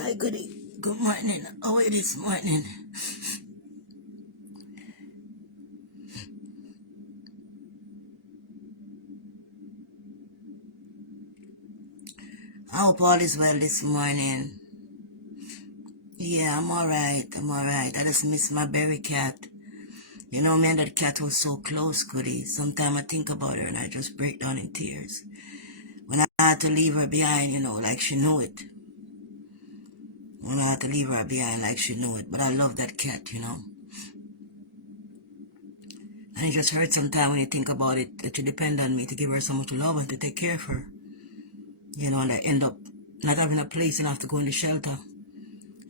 Hi, good morning. How are you this morning? I hope all is well this morning. Yeah, I'm alright. I'm alright. I just miss my berry cat. You know, man, that cat was so close, Goody. Sometimes I think about her and I just break down in tears. When I had to leave her behind, like she knew it. When I had to leave her behind, like she knew it. But I love that cat. And it just hurts sometimes when you think about it, that you depend on me to give her so much love and to take care of her. And I end up not having a place and have to go in the shelter.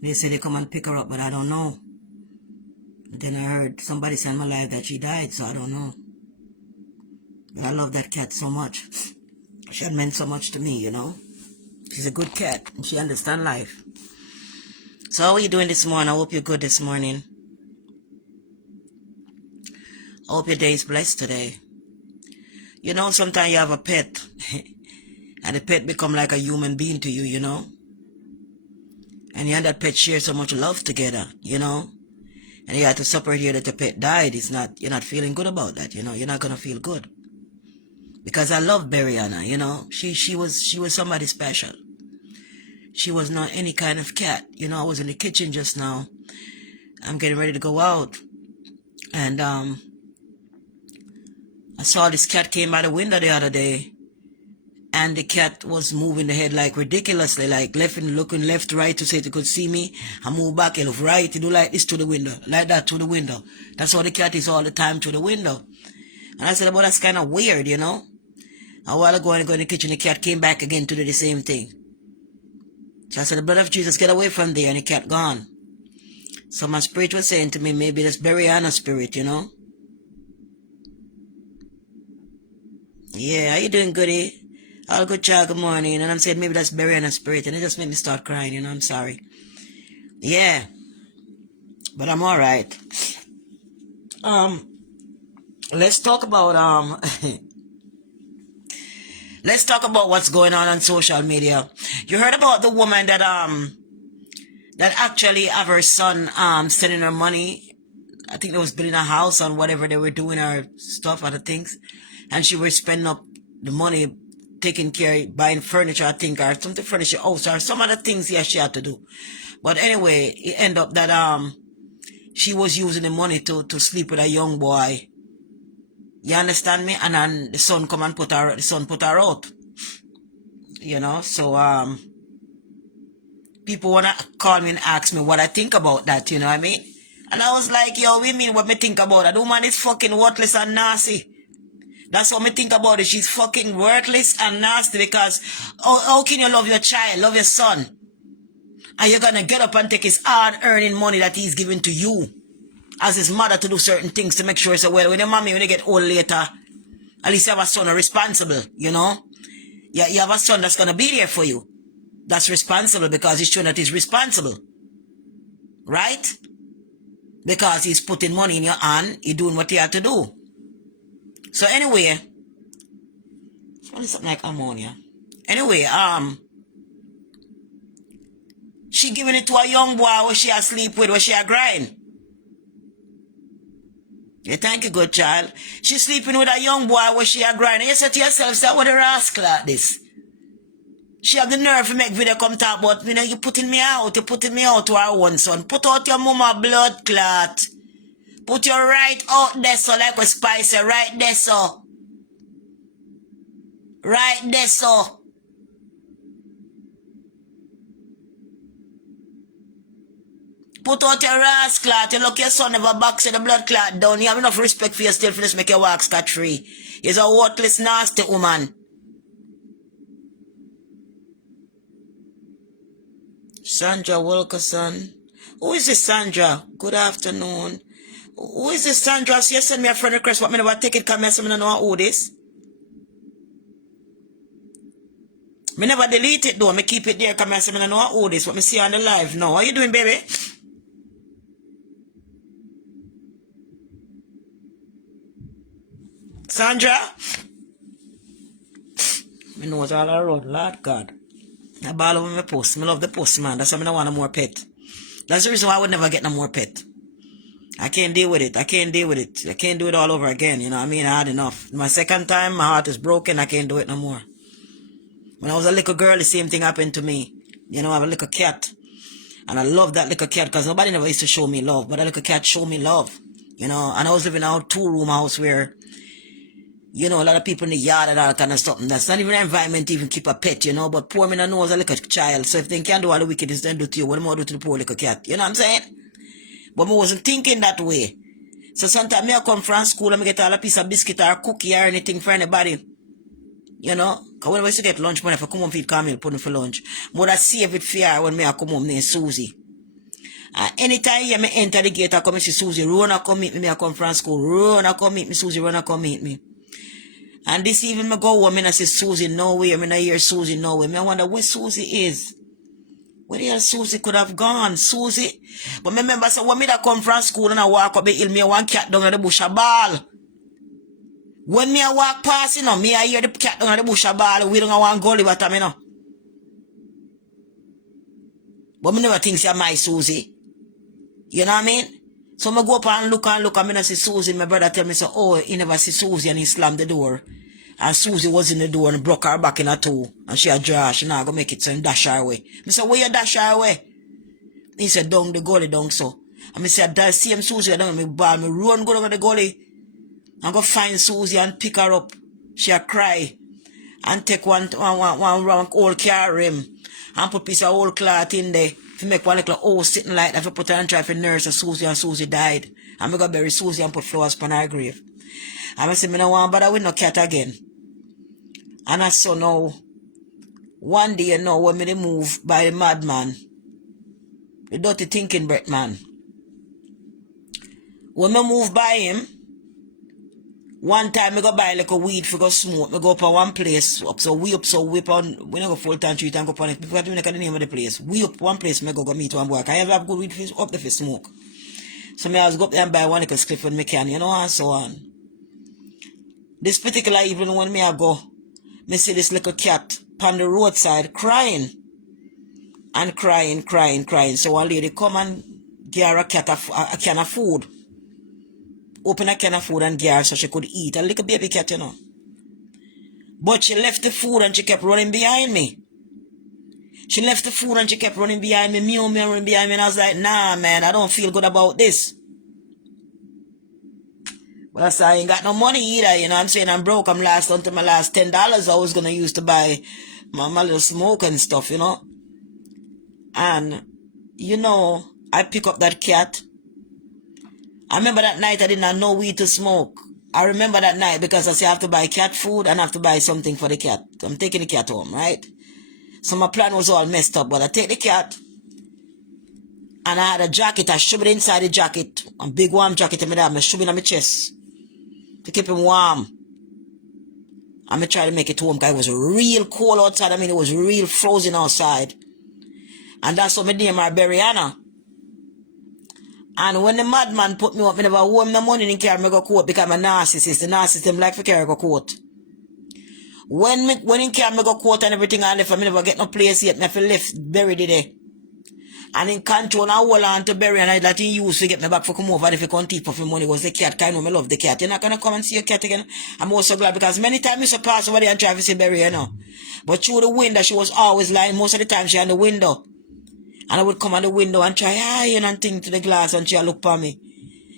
They say they come and pick her up, but I don't know. Then I heard somebody say in my life that she died, so I don't know. But I love that cat so much. She had meant so much to me. She's a good cat, and she understands life. So how are you doing this morning? I hope you're good this morning. I hope your day is blessed today. Sometimes you have a pet, and the pet become like a human being to you, And you and that pet share so much love together, And you have to suffer here that the pet died. You're not feeling good about that, You're not gonna feel good. Because I love Beriana, She was somebody special. She was not any kind of cat. I was in the kitchen just now. I'm getting ready to go out. And I saw this cat came by the window the other day. And the cat was moving the head like ridiculously, like looking left, right to say it could see me. I move back, I look right, to do like this to the window, like that to the window. That's how the cat is all the time, to the window. And I said, well, that's kind of weird, A while ago, I go in the kitchen, the cat came back again to do the same thing. So I said, the blood of Jesus, get away from there, and the cat gone. So my spirit was saying to me, maybe that's Beriana's spirit, Yeah, how you doing, goody? All good, child, good morning. And I'm saying maybe that's Beriana's spirit, and it just made me start crying, I'm sorry. Yeah, but I'm all right. Let's talk about let's talk about what's going on social media. You heard about the woman that actually have her son sending her money. I think they was building a house on whatever they were doing, or stuff, other things, and she was spending up the money taking care, buying furniture, I think, or something, furniture house, or some other things. Yeah, she had to do. But anyway, it ended up that she was using the money to sleep with a young boy. You understand me? And then the son come and put her out. So people wanna call me and ask me what I think about that, you know what I mean? And I was like, yo, we mean what me think about that? The woman is fucking worthless and nasty. That's what me think about it. She's fucking worthless and nasty, because how can you love your child, love your son, and you're gonna get up and take his hard earning money that he's giving to you as his mother to do certain things to make sure it's well, when your mommy, when you get old later, at least you have a son responsible, Yeah, you have a son that's gonna be there for you. That's responsible, because he's showing that he's responsible. Right? Because he's putting money in your hand, he's doing what he had to do. So anyway, it's only something like ammonia. Anyway, she giving it to a young boy where she asleep with, where she a grind. Yeah, thank you, good child. She's sleeping with a young boy where she a grind. And you say to yourself, say, what a rascal like this. She have the nerve to make video come talk about, you putting me out to our one son. Put out your mama blood clot. Put your right out there, so like a spicer, right there, so. Right there, so. Put out your ass clot. You look your son have a box of the blood clot down. You have enough respect for yourself for this make your walk scot free. You're a worthless, nasty woman. Sandra Wilkerson. Who is this Sandra? Good afternoon. Who is this Sandra? So you send me a friend request, but me never take it because I don't know who this. Me never delete it though. Me keep it there because I don't know who this. What me see on the live now. How you doing, baby? Sandra? Me knows all around, Lord God. I ball over my post. I love the post, man. That's why I don't want no more pet. That's the reason why I would never get no more pet. I can't deal with it. I can't deal with it. I can't do it all over again. You know what I mean? I had enough. My second time, my heart is broken. I can't do it no more. When I was a little girl, the same thing happened to me. You know, I have a little cat. And I love that little cat because nobody never used to show me love. But that little cat showed me love. You know, and I was living in a 2-room house where, you know, a lot of people in the yard and all kind of stuff. And that's not even an environment to even keep a pet, you know. But poor me, I know as a little child. So if they can't do all the wickedness they do to you, what am I do to the poor little cat? You know what I'm saying? But I wasn't thinking that way. So sometimes I come from school and I get all a piece of biscuit or a cookie or anything for anybody. You know? Because when I used to get lunch money, if I come home feed Camille, put it for lunch. But I save it for her when I come home named Susie. And anytime I enter the gate, I come and see Susie. Rona come meet me, I come from school. Rona come meet me, Susie. Rona come meet me. And this evening I go home and I say, Susie, no way. I mean, I hear Susie, no way. I wonder where Susie is. Where the hell Susie could have gone? Susie. But I remember, so when I come from school and I walk up the hill, me one cat down in the bush a ball. When me I walk past, you know, me I hear the cat down in the bush a ball. We don't want gully what I mean, you know. But I never think say my Susie. You know what I mean? So I go up and look, and I see Susie. My brother tell me, so, oh, he never see Susie, and he slammed the door. And Susie was in the door and broke her back in her two. And she had draw, she not gonna make it, so he dash her away. I said, where you dash her away? He said, down the gully, down so. And I said, that same Susie, down me ball, me run, go down the gully. And go find Susie and pick her up. She a cry. And take one old car rim. And put piece of old cloth in there. If you make one little old sitting like that, if you put her and try to nurse Susie, and Susie died. And I go bury Susie and put flowers on her grave. And I said, I don't want to bother with no cat again. And I saw now, one day, you know, when me move by the madman, the dirty thinking breath man. When me move by him, one time I go buy like a weed for go smoke. I go up on one place, up so we up on, we never go full time street and go up on it. Before I do the name of the place. We up one place, I go meet one boy. I have good weed for up there for smoke. So I was go up there and buy one little spliff when I can, you know, and so on. This particular evening when I go, I see this little cat on the roadside crying. And crying. So one lady come and give her a can of food. Open a can of food and give her so she could eat. A little baby cat, you know. But she left the food and she kept running behind me. She left the food and she kept running behind me. Me running behind me. And I was like, nah, man, I don't feel good about this. Well, so I ain't got no money either, you know what I'm saying? I'm broke. I'm lost until my last $10 I was going to use to buy my little smoke and stuff, you know. And, you know, I pick up that cat. I remember that night I did not know weed to smoke. I remember that night because I say I have to buy cat food and I have to buy something for the cat. I'm taking the cat home, right? So my plan was all messed up, but I take the cat and I had a jacket. I shove it inside the jacket. A big warm jacket in my dad. I shove it on my chest to keep him warm. And I try to make it home because it was real cold outside. I mean, it was real frozen outside. And that's what my name are Beriana. And when the madman put me up, I never won the money in carry me go court because I'm a narcissist. The narcissist them like for carry go court. When in carry me go court and everything I left, I never get no place yet. I have to left buried there. And in control, I hold on to bury and I that he used to get me back for come over and if you can't keep for money was the cat. I know I love the cat. You're not gonna come and see your cat again. I'm also glad because many times I used to pass over there and try to see bury, you know. But through the window, she was always lying. Most of the time she on the window. And I would come on the window and try, you know, and think to the glass and she'll look for me.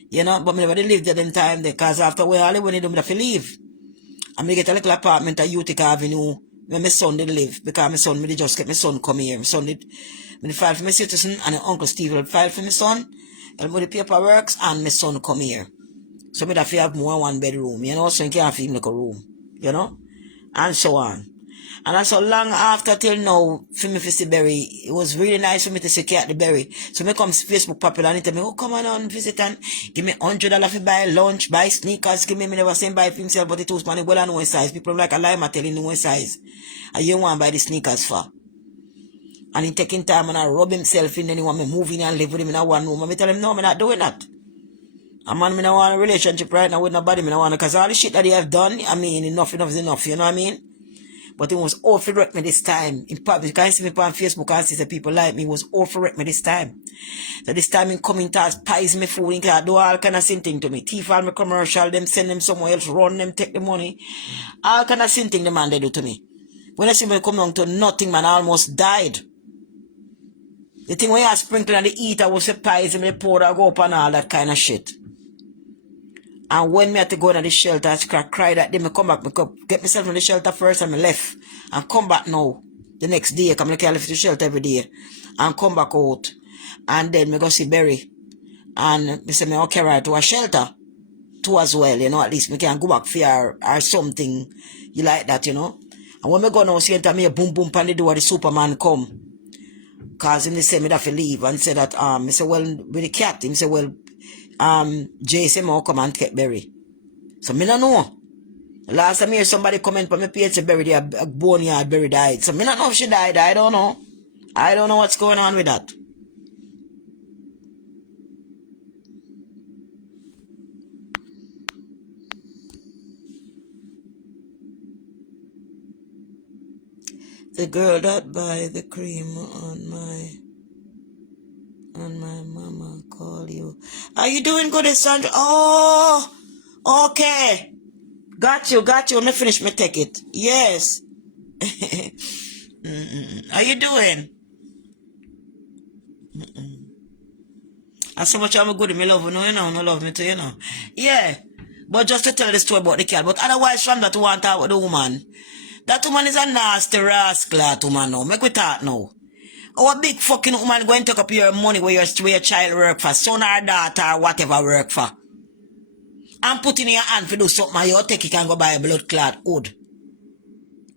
You know, but I never lived there in time there because after a while, when they do, I have to leave. And I get a little apartment at Utica Avenue where my son did live because my son, me just get my son come here. My son did, me file for my citizen and my Uncle Steve will file for my son. And with the paperwork and my son come here. So me have to have more one bedroom, you know, so you can't feel like a room, you know, and so on. And that's so long after till now, for me to see Berry, it was really nice for me to see Cat the Berry. So me come Facebook popular and he tell me, oh, come on visit and give me $100 for buy lunch, buy sneakers, give me never seen buy for himself, but it was money well on one size. People like a lime are telling the one size. And you want to buy the sneakers for. And he taking time and I rub himself in and he want me move in and live with him in a one room. And I tell him, no, I'm not doing that. A man, I don't want a relationship right now with nobody, I don't want because all the shit that he have done, I mean, enough is enough, you know what I mean? But it was all for wreck me this time. In public, you can see me on Facebook and see the people like me. It was all for wreck me this time. So this time in coming to pies me food, in do all kind of sin thing to me. Thief all my commercial, them send them somewhere else, run them, take the money. All kind of sin thing the man they do to me. When I see me come down to nothing, man, I almost died. The thing when I sprinkle on the eat, I was surprised and the powder go up and all that kind of shit. And when me had to go to the shelter, I cried at them, I come back, get myself from the shelter first and I left. And come back now. The next day, I left to the shelter every day. And come back out. And then me go see Berry. And me say, me okay right to a shelter. Too as well, you know, at least me can go back for her or something. You like that, you know. And when me go now, see me a boom boom pan the door, the Superman come. Cause him they say me have to leave and say that me say well with the cat, him say well Jay say me come and take Berry. So me don't know. Last time I hear somebody comment on my page say Berry a boneyard Berry died. So me don't know if she died, I don't know. I don't know what's going on with that. The girl that buy the cream on my mama call you. Are you doing good, Sandra? Oh, okay. Got you. Let me finish my ticket. Yes. How you doing? I so much I'm good. Me love you, you know. No love me too, you know. Yeah. But just to tell the story about the cat. But otherwise, from that one talk with the woman. That woman is a nasty rascal, that woman now. Make we talk now. Our big fucking woman going to take up your money where your child work for, son or daughter or whatever work for. And put in your hand to do something, you take it and go buy a blood clot wood.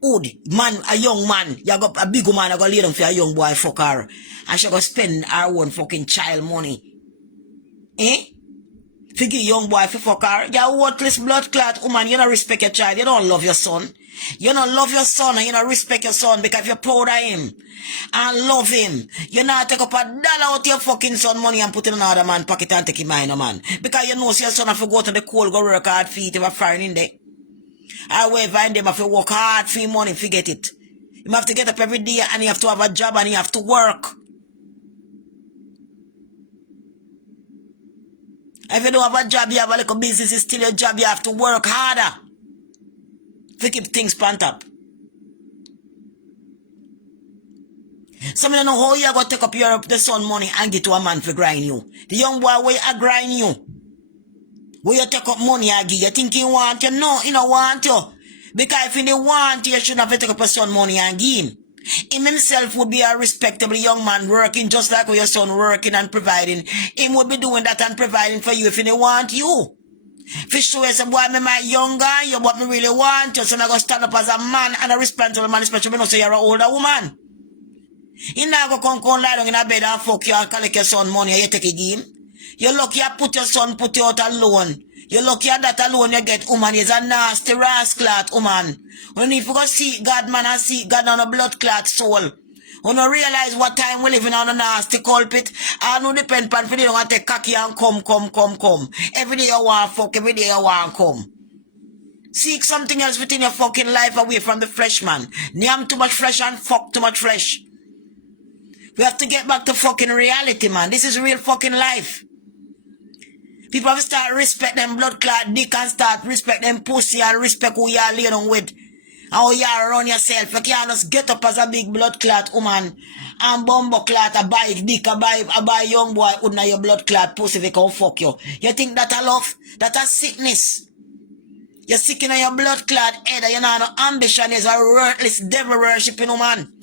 Wood, man, a young man, you got a big woman, you go lay down for a young boy fuck her. And she go spend her own fucking child money. Eh? Figure young boy for fuck her. You're worthless blood clot woman, you don't respect your child, you don't love your son. You don't love your son and you don't respect your son because you're proud of him and love him. You not take up $1 out your fucking son money and put it in another man's pocket and take him in, no man. Because you know your son have to go to the cold, go work hard for it if a foreign in there. However, and them have to work hard for money, forget it. You have to get up every day and you have to have a job and you have to work. If you don't have a job, you have a little business, it's still your job, you have to work harder. To keep things pant up. Some don't know how you going to take up the son money and get to a man for grind you. The young boy where you grind you. Where you take up money and give you think he want you. No, he don't want you. Because if he don't want you, you shouldn't have to take up your son money and give him. Him himself would be a respectable young man working just like your son working and providing. Him would be doing that and providing for you if he don't want you. Fish show you say, boy, me my young guy, you but me really want you, so I go stand up as a man and a responsible man, especially when you say you're an older woman. You not go come lie down in a bed and fuck you and collect your son money and you take a game. You lucky you put your son, put you out alone. You lucky at that alone you get woman is a nasty rascal woman. When if you go seek God man and seek God on a blood clot soul. You don't realize what time we living on a nasty culprit. I don't depend on for you want to take cocky and come. Every day you want fuck, every day you want come. Seek something else within your fucking life away from the flesh, man. Name too much flesh and fuck too much flesh. We have to get back to fucking reality, man. This is real fucking life. People have to start respect them blood clot dick and start respect them pussy and respect who you are laying with. How you run yourself. You can't just get up as a big blood clot woman and bumbo clot a buy dick a buy young boy who your blood clot pussy they can fuck you. You think that a love? That a sickness. You're sick in your blood clot head and you know no ambition is a worthless devil worshipping woman.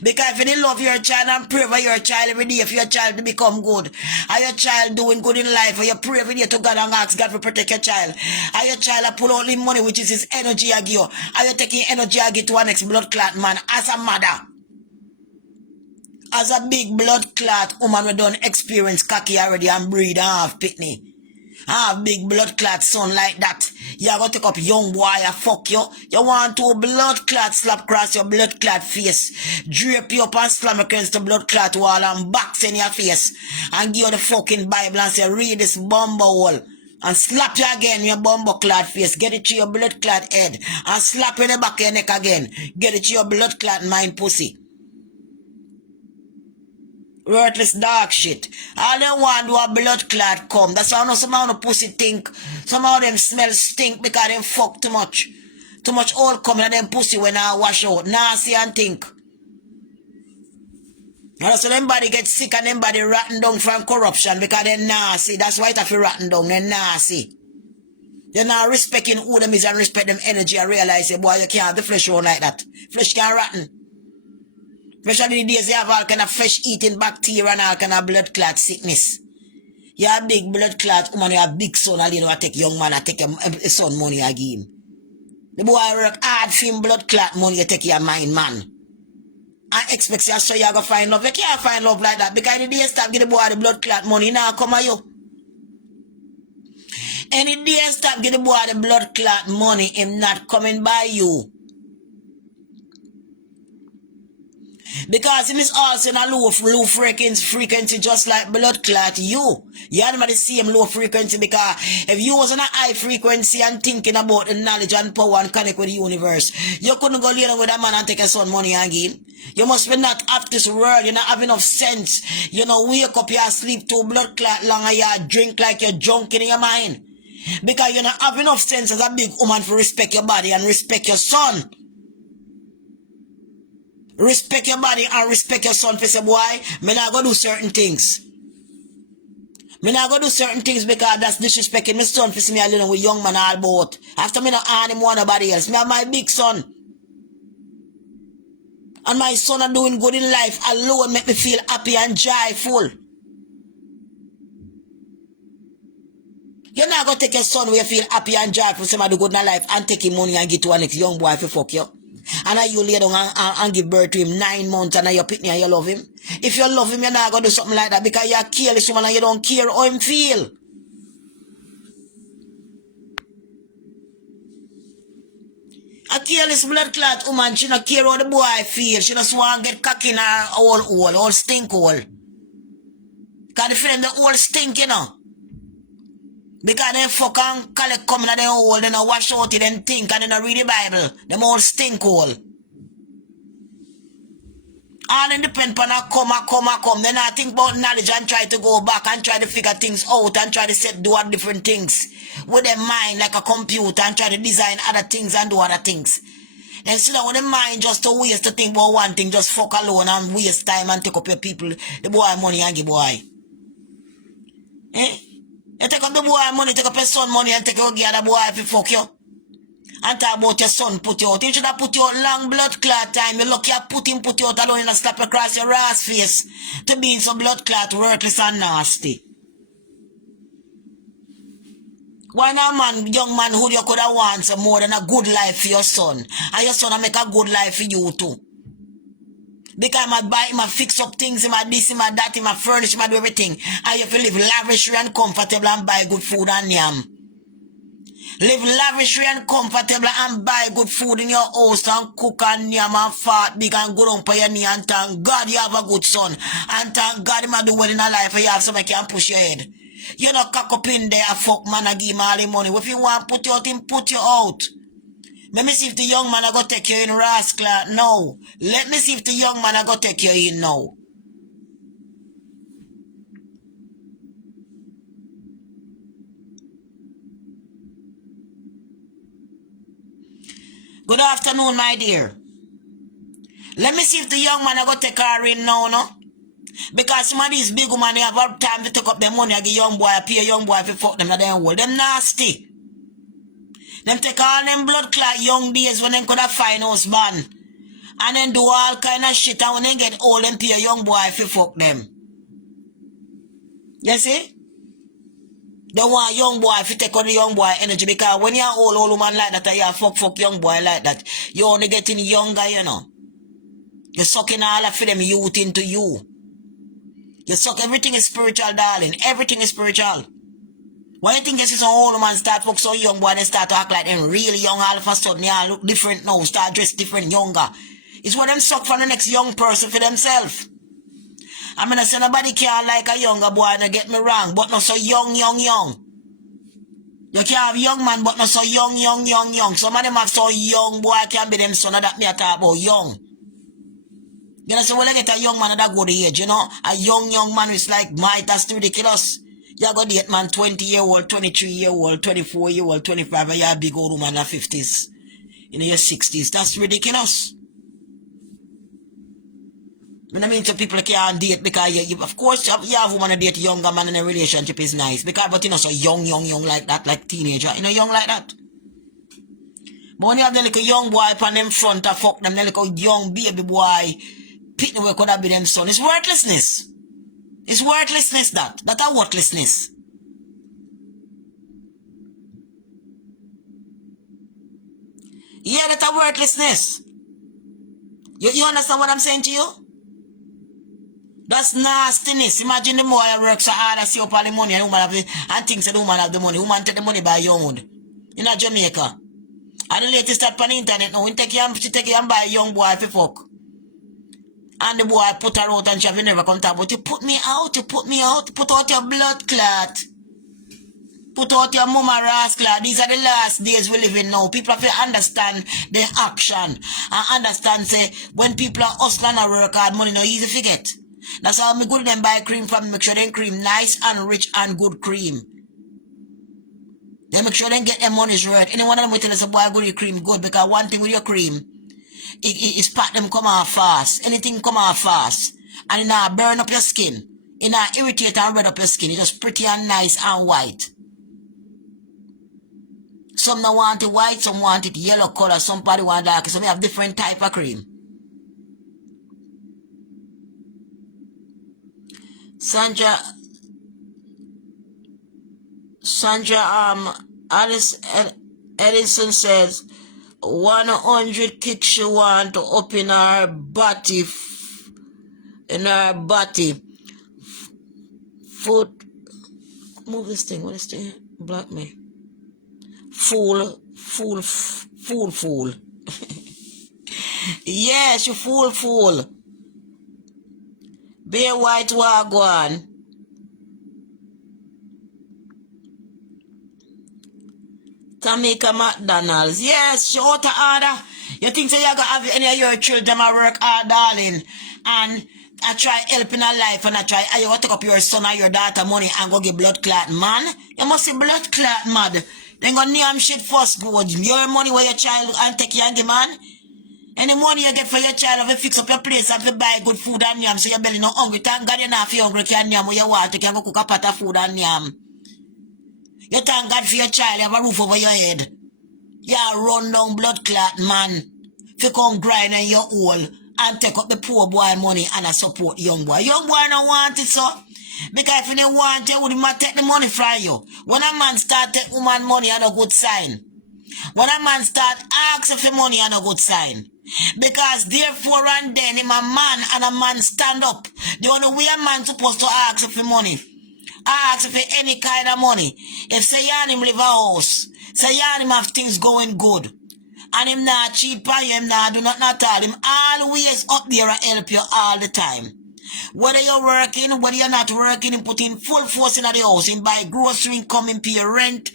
Because if you love your child and pray for your child every day for your child to become good, are your child doing good in life, or you pray every day to God and ask God to protect your child, are your child pull out the money which is his energy I give you, are you taking energy I give to an next blood clot man as a mother? As a big blood clot woman we done experience cocky already and breed and have pitney. Have big blood clot son like that. You are going to take up young boy and fuck you. You want to blood clot slap across your blood clot face. Drape you up and slam against the blood clot wall and box in your face. And give you the fucking Bible and say read this bumble hole. And slap you again, your bumbo clad face. Get it to your blood clad head. And slap you in the back of your neck again. Get it to your blood clad mind pussy. Worthless dog shit. All they want do a blood clot come. That's why I know some of the pussy think. Some of them smell stink because them fuck too much. Too much oil coming and them pussy when I wash out. Nasty and think. And so them body get sick and them body rotten down from corruption because they're nasty. That's why it have to rotten down. They're nasty. They're not respecting who them is and respect them energy and realize, boy, you can't have the flesh round like that. Flesh can't rotten. Especially the days you have all kind of fresh eating bacteria and all kind of blood clot sickness. You have big blood clot woman, you have big son, and you know, take young man and take your son money again. The boy work hard for him blood clot money, you take your mind man. And expect you so you go find love. You can't find love like that because the day you stop give the boy the blood clot money, now come at you. Any day you stop give the boy the blood clot money, him not coming by you. Because him is also in a low frequency just like blood clot you. You are not the same low frequency because if you was on a high frequency and thinking about the knowledge and power and connect with the universe, you couldn't go later with a man and take a son money and give him. You must be not of this world. You not have enough sense. You know, wake up, you sleep too blood clot long and you drink like you're drunk in your mind. Because you not have enough sense as a big woman to respect your body and respect your son. Respect your body and respect your son for say, boy, me not go do certain things. Me not go do certain things because that's disrespecting my son for see me alone with young man all about. After me not earn him one nobody else. Me have my big son. And my son are doing good in life alone make me feel happy and joyful. You're not going to take your son where you feel happy and joyful say do good in life and take him money and get to a next young boy for fuck you. And you lay down and give birth to him 9 months and you pick me and you love him. If you love him, you're not going to do something like that because you're careless woman and you don't care how him feel. A careless blood clot woman, she don't care how the boy feel. She just want to get cocky in her all stink hole. Because the friend the whole stink, you know. Because they fuck and collect coming at their hole, they don't wash out it and think and they don't read the Bible. Them all stink hole. All in depend on a come. Then I think about knowledge and try to go back and try to figure things out and try to do different things with their mind like a computer and try to design other things and do other things. Then sit down with the mind just to waste to think about one thing, just fuck alone and waste time and take up your people, the boy money and give boy. Eh? You take up the boy money, take up your son money and take out the other boy if you fuck you. And talk about your son put you out. You should have put you out long blood clot time. You lucky you put you out alone and slap across your ass face to be in some blood clot worthless and nasty. Why not man, young man who you could have wanted more than a good life for your son. And your son will make a good life for you too. Because I might buy him, I fix up things, him, I this, him, I that, him, I furnish, him, I do everything. And you have to live lavishly and comfortable and buy good food and yam. Live lavishly and comfortable and buy good food in your house and cook and yam and fart big and go down for your knee and thank God you have a good son. And thank God him do well in a life and you have somebody can push your head. You don't cock up in there and fuck man and give him all the money. If you want put you out, him put you out. Let me see if the young man I go take you in rascal. No. Let me see if the young man I go take you in now. Good afternoon, my dear. Let me see if the young man I go take her in now, no? Because some of these big women they have all time to take up their money and give young boy, pay a young boy if you fuck them at their hole. Them nasty. Them take all them blood clot young days when them could have fine husband. And then do all kind of shit and when they get old them pay a young boy if you fuck them. You see? They want young boy if you take on the young boy energy because when you're old woman like that and you fuck young boy like that, you're only getting younger, you know. You're sucking all of them youth into you. You suck everything is spiritual, darling. Everything is spiritual. Why you think you see some old man start fuck so young boy and start to act like them really young all of a sudden they all look different now, start dress different younger. It's what them suck for the next young person for themselves. I mean I say nobody care like a younger boy, don't get me wrong, but not so young. You can have young man, but not so young. Some of them have so young boy can be them son of that me a talk about young. You know, so when I get a young man at that good age, you know, a young man is like, that's too ridiculous. You go date man 20-year-old, 23-year-old, 24-year-old, 25, and you're a big old woman in your 50s, in your 60s. That's ridiculous. I mean, so people can't date because, you of course, you have a woman to date a younger man in a relationship is nice. Because, but you know, so young like that, like teenager, you know, young like that. But when you have the little young boy upon them front, fuck them, the little young baby boy, pitting where could have been them son. It's worthlessness. It's worthlessness that. That's a worthlessness. Yeah, that's a worthlessness. You understand what I'm saying to you? That's nastiness. Imagine the boy works so hard and see up all the money and woman have it, and thinks that the woman have the money. Woman take the money by your own. In Jamaica. And the latest start on the internet now. She take you and buy a young boy for fuck. And the boy put her out and she have never come talk. But you put me out, put out your blood clot. Put out your mama rascal. These are the last days we live in now. People have to understand their action. And understand, say, when people are hustling and work hard, money no easy to get. That's how me good them buy cream from. Make sure them cream nice and rich and good cream. They make sure they get their money's worth. Anyone of them will tell us a boy good your cream good, because one thing with your cream, it's part them come off fast. Anything come off fast. And it not burn up your skin. It not irritate and red up your skin. It's just pretty and nice and white. Some don't want it white, some want it yellow color, somebody want dark. So we have different type of cream. Sandra Edison says 100 kicks she want to up in her body, foot. Move this thing. What is this? Block me. Fool. Yes, you fool. Bear white wagwan. Tamika McDonald's. Yes, she ought to order. You think so you gonna have any of your children a work hard, darling? And I try helping her life and I try, you want to take up your son or your daughter money and go get blood clot, man? You must see blood clot, mad. Then go name shit first good. Your money where your child and take you and the man. Any money you get for your child, if you fix up your place and if you buy good food and yam so your belly no hungry. Thank God you're not hungry, can yam where you want, you can go cook a pot of food and yam. You thank God for your child, you have a roof over your head. You run down blood clot, man. If you come grind in your hole and take up the poor boy money and I support young boy. Young boy don't want it, so. Because if you don't want it, you wouldn't take the money from you. When a man start take woman money, that's a good sign. When a man start asking for money, that's a good sign. Because therefore and then, if a man and a man stand up, the only way a man supposed to ask for money, ask for any kind of money. If say him live a house, say him have things going good, and him not cheat by him, not do nothing at all, him always up there and help you all the time. Whether you're working, whether you're not working, him put in full force in the house, him buy grocery, come and pay rent,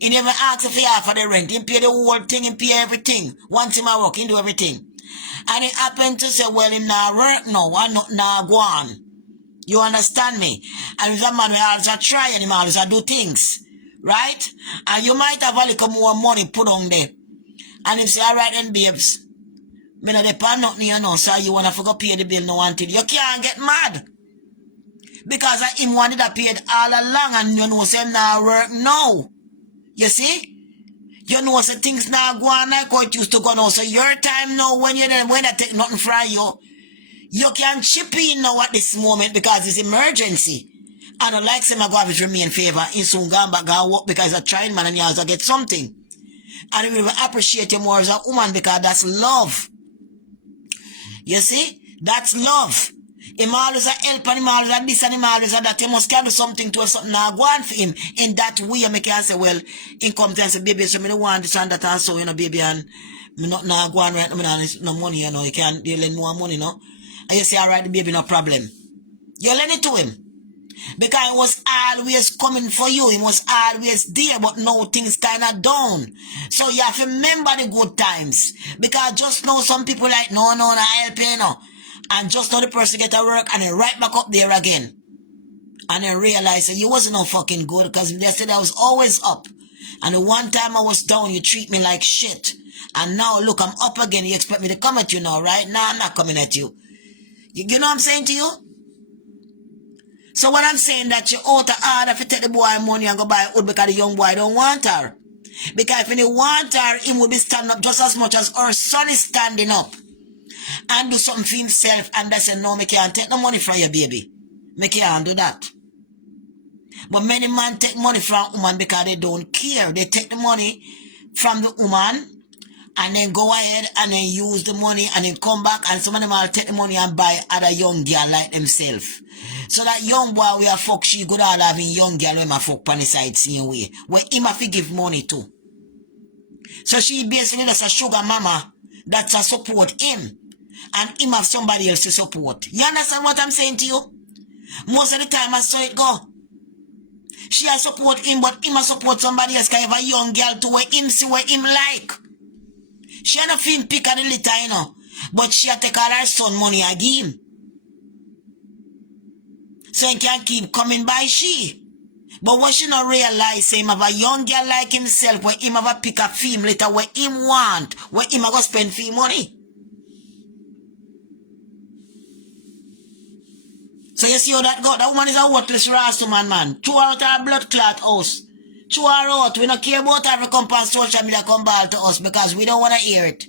he never ask for half of the rent, he pay the whole thing, he pay everything. Once him a work, he do everything. And it happened to say, well, him not work now, and not go on. You understand me? And if a man will always try and him always do things. Right? And you might have a little more money put on there. And if say, alright then babes, me no depend nothing you know, so you wanna forget pay the bill no until you can't get mad. Because him wanted that paid all along and you know say him not work now. You see? You know say things not go on like how it used to go now. So your time now when you when I take nothing from you can chip in now at this moment because it's emergency. And like say my God will remain in favor, he soon gone back and work because he's a trying man and he also get something. And we will appreciate you more as a woman because that's love. You see? That's love. Him always a help and him always a this and him always a that. He must carry something to something now go on for him. In that way, I can say, well, in come to and say, baby, so I don't want this and that and so, you know, baby, and me not now go on right now, no money, you know, you lend more money, no? And you say, alright, baby, no problem. You lend it to him. Because it was always coming for you. It was always there, but now things kind of down. So you have to remember the good times. Because just now some people like, no, I help you, no. And just now the person get to work and then right back up there again. And then realize that you wasn't no fucking good because they said I was always up. And the one time I was down, you treat me like shit. And now look, I'm up again. You expect me to come at you now, right? No, I'm not coming at you. You know what I'm saying to you? So what I'm saying that you ought to order if you take the boy money and go buy wood because the young boy don't want her. Because if he want her, he will be standing up just as much as our son is standing up. And do something for himself and they say, no, me can't take the money from your baby. Me can't do that. But many men take money from woman because they don't care. They take the money from the woman and then go ahead and then use the money and then come back and some of them will take the money and buy other young girl like themselves. So that young boy we a fuck she good all having young girl when I fuck on the side same way. Where him have to give money to. So she basically that's a sugar mama that's a support him. And him have somebody else to support. You understand what I'm saying to you? Most of the time I saw it go. She a support him but him a support somebody else can have a young girl to where him see where him like. She a not fin pick of the litter, you know. But she a take all her son money and give him. So he can keep coming by she. But what she not realize, him have a young girl like himself where him have a pick a film later where him want, where him a go spend fee money. So you see how that go? That woman is a worthless rascal man. Throw her out her blood clot house. Throw her out. We don't care about her if come on social media come back to us because we don't want to hear it.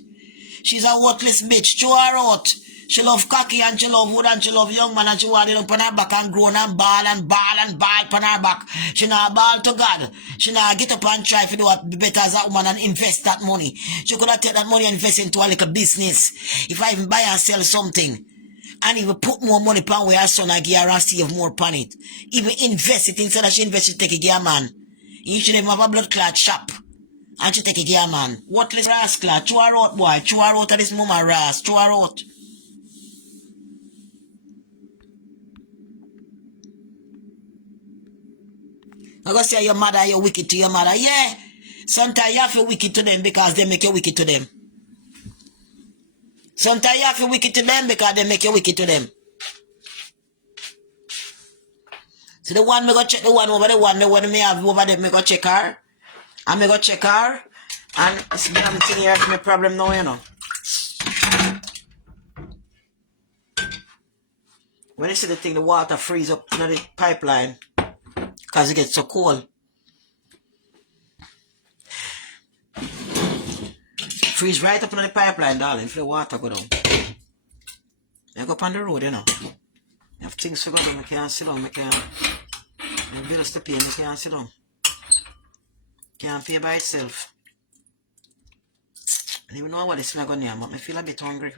She's a worthless bitch. Throw her out. She love cocky and she love wood and she love young man and she want it up on her back and grown and ball on her back. She not ball to God. She not get up and try to do what be better as that woman and invest that money. She could have take that money and invest into a little business. If I even buy and sell something. And even put more money upon where her son I give her and save more upon it. Even invest it instead of she invest it take a gear man. You should even have a blood clot shop. And she take a gear man. Worthless rascal. Throw her out boy. Throw her out of this mama ras. Throw her out. I'm going to say your mother, you're wicked to your mother. Yeah. Sometimes you have to be wicked to them because they make you wicked to them. Sometimes you have to be wicked to them because they make you wicked to them. So the one me go check the one over the one me have over there, me go check her. And me go check her. And it's me I'm thinking here my problem now, you know. When you see the thing, the water freeze up in the pipeline. Because it gets so cold. Freeze right up in the pipeline, darling, if the water go down. You go up on the road, you know. You have things to go down, I can't sit down, I can't. You have bills to pay, I can't sit down. Can't pay by itself. I don't even know what this smell going on, but I feel a bit hungry.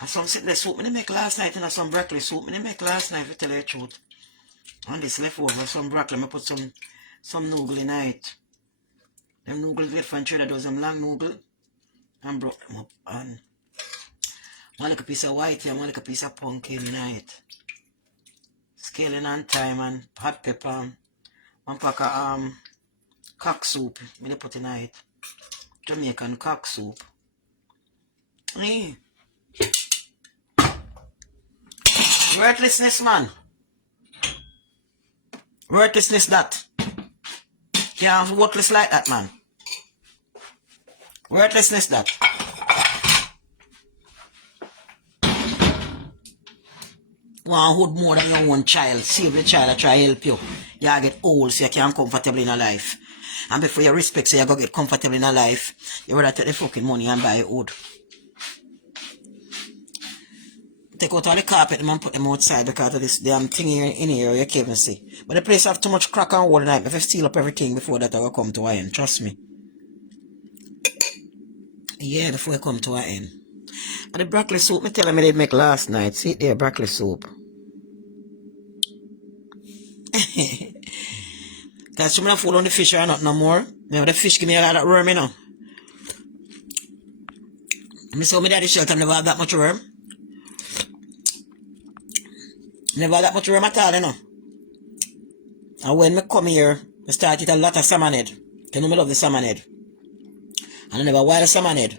And some sitting there soup I make last night, and some broccoli soup I make last night, to tell you the truth. And this leftover, some broccoli, I put some noodle in it. Them noodles get from Trader does them long noodle and broke them up. And one like a piece of white and one like a piece of pumpkin in it. Scaling on thyme and hot pepper and one pack of cock soup. I put in it. Jamaican cock soup. Hey. Worthlessness, man. Worthlessness that. Can't worthless like that, man. Worthlessness that. One hood more than your own child. Save the child and try to help you. You get old so you can't comfortable in a life. And before you respect so you go get comfortable in a life, you rather take the fucking money and buy wood. Take out all the carpet and put them outside because of this damn thing here in here you can't even see. But the place have too much crack and wood tonight. If I steal up everything before that I will come to an end. Trust me. Yeah, before I come to an end. And the broccoli soup, me tell them they make last night. See it there, broccoli soup. Because I'm not fool on the fish or not no more. You know, the fish give me a lot of worm, you know. I saw my daddy shelter never have that much worm. Never that much room at all, you know. And when me come here, I start eat a lot of salmon head. You know me love the salmon head. And I never wild salmon head.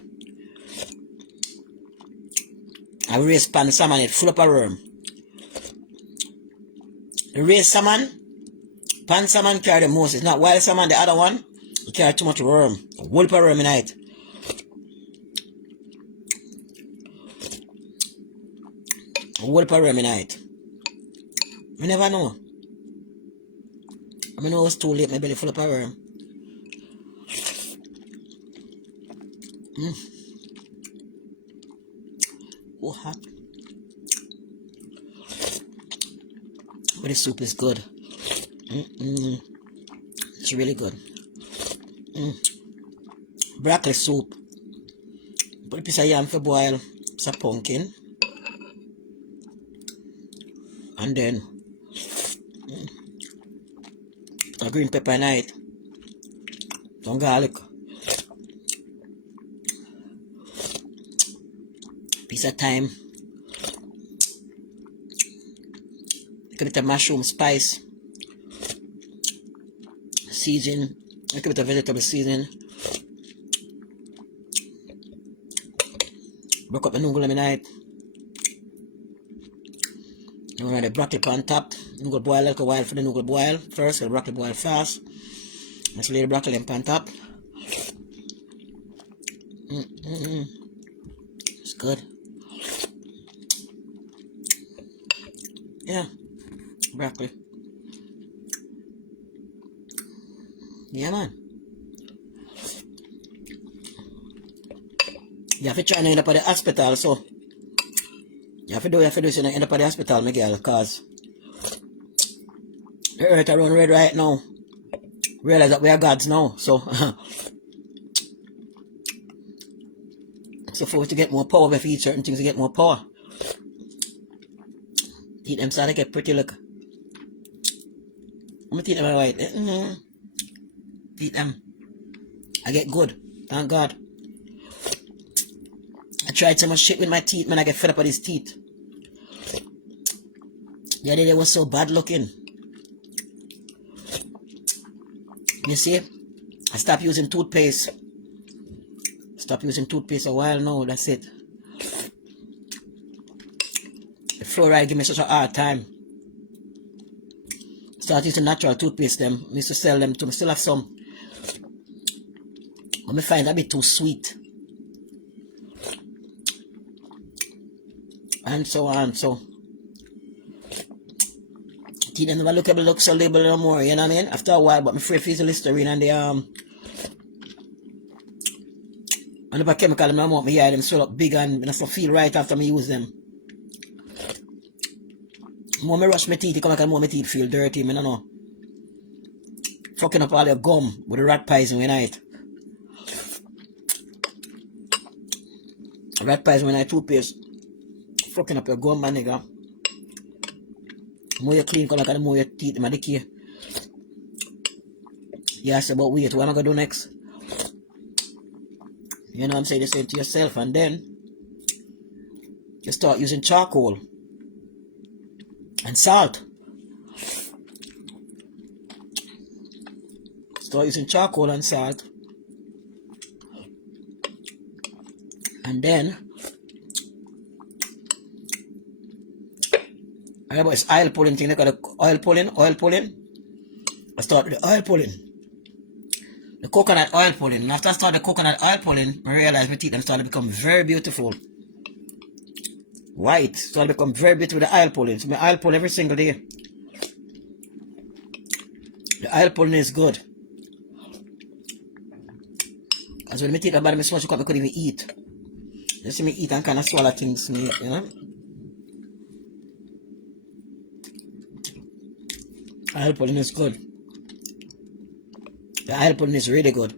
I raise pan salmon head full up of worm. The raised salmon, pan salmon carry the most. It's not wild salmon, the other one, it carry too much worm. A whole of worm in it. A whole of worm in it. I never know. I know it's too late, my belly full of worm. Oh, hot. But the soup is good. It's really good. Broccoli soup. Put a piece of yam for boil. Some pumpkin. And then a green pepper in it. Some garlic. Piece of thyme. A bit of mushroom spice. Season. A bit of vegetable seasoning. Broke up the noodle in it. You want the broccoli on top. Noodle boil like a while for the noodle boil. First, the broccoli boil fast. Let's lay the broccoli on top. It's good. Yeah. Broccoli. Yeah, man. You have to try to end up at the hospital, so you have to do so you end up at the hospital, my girl, because the earth around red right now. Realize that we are gods now, so so for us to get more power, we have to eat certain things to get more power. Eat them so they get pretty look. I'm gonna eat them right. Eat them. I get good. Thank God. I tried so much shit with my teeth, man. I get fed up with these teeth. The other day was so bad looking. You see? I stopped using toothpaste. Stop using toothpaste a while now. That's it. The fluoride give me such a hard time. Start using natural toothpaste them. I used to sell them to me. Still have some. But I find that a bit too sweet. And so on. So teeth never look so label no more, you know what I mean? After a while, but I'm afraid to use the Listerine and the another chemical in my mouth, me hear them swell up big and I don't feel right after me use them. More me rush my teeth, it come back and more my teeth feel dirty, I don't know. Fucking up all your gum with the rat poison when I eat. Rat poison when I toothpaste. Fucking up your gum, my nigga. The more you clean, come back and the more your teeth, my decay. You ask about weight, what am I gonna do next? You know what I'm saying? The same to yourself, and then you start using charcoal and salt. Start using charcoal and salt, and then I remember it's oil pulling thing. They got the oil pulling. I start with the oil pulling. The coconut oil pulling. And after I start the coconut oil pulling, I realized my teeth them started to become very beautiful. White. Started to become very beautiful with the oil pulling. So my oil pull every single day. The oil pulling is good. Because when my teeth are bad, I smash up, I couldn't even eat. You see me eat and kind of swallow things, you know? Oil pulling is good. The oil pulling is really good.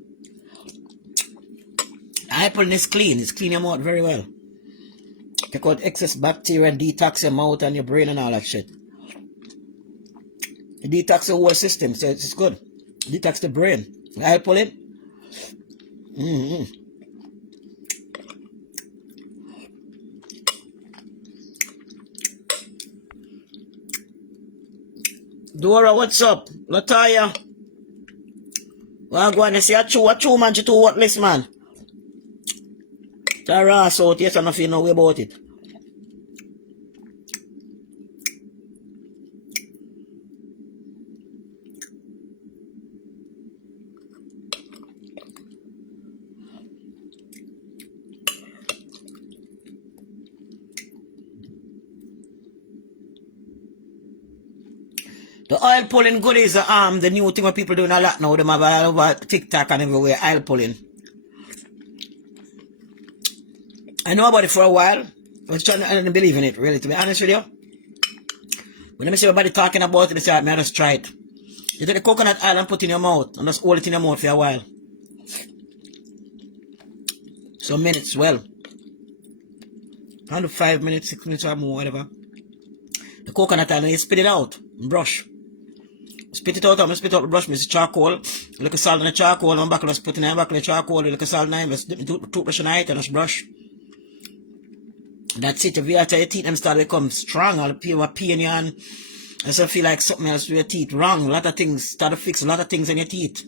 The oil pulling is clean. It's clean your mouth very well. Take out excess bacteria and detox your mouth and your brain and all that shit. It detox the whole system, so it's good. Detox the brain. The oil pulling. Dora, what's up? Lataya. Well, go on and say a chew man, she too worthless, man. Tara, so yes, I don't feel no way about it. The oil pulling good is the new thing what people doing a lot now. Them have all over TikTok and everywhere, oil pulling. I know about it for a while. I was trying to, I didn't believe in it, really, to be honest with you. When I see everybody talking about it, I say, I just try it. You take the coconut oil and put it in your mouth, and just hold it in your mouth for a while. Some minutes, well. Kind 5 minutes, 6 minutes or more, whatever. The coconut oil, and you spit it out, and brush. Spit it out, I'm spit out the brush, Mr. Charcoal, a little salt in the charcoal, and back, just put in the back of the charcoal, a little salt in the just dip the toothbrush in it, and just brush. That's it. If you after your teeth them start to become strong, or the pain you and so feel like something else with your teeth wrong. A lot of things start to fix a lot of things in your teeth.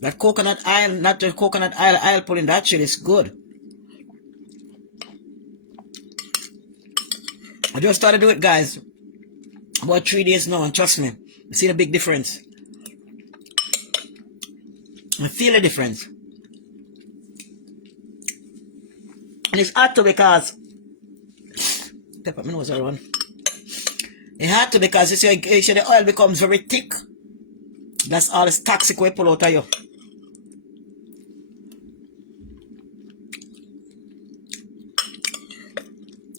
That coconut oil, not the coconut oil pulling, that shit is good. I just started to do it, guys. About 3 days now, and trust me, I see the big difference. I feel the difference. And it's hard to because pep up my nose everyone. It hard to because you see the oil becomes very thick. That's all this toxic we pull out of you.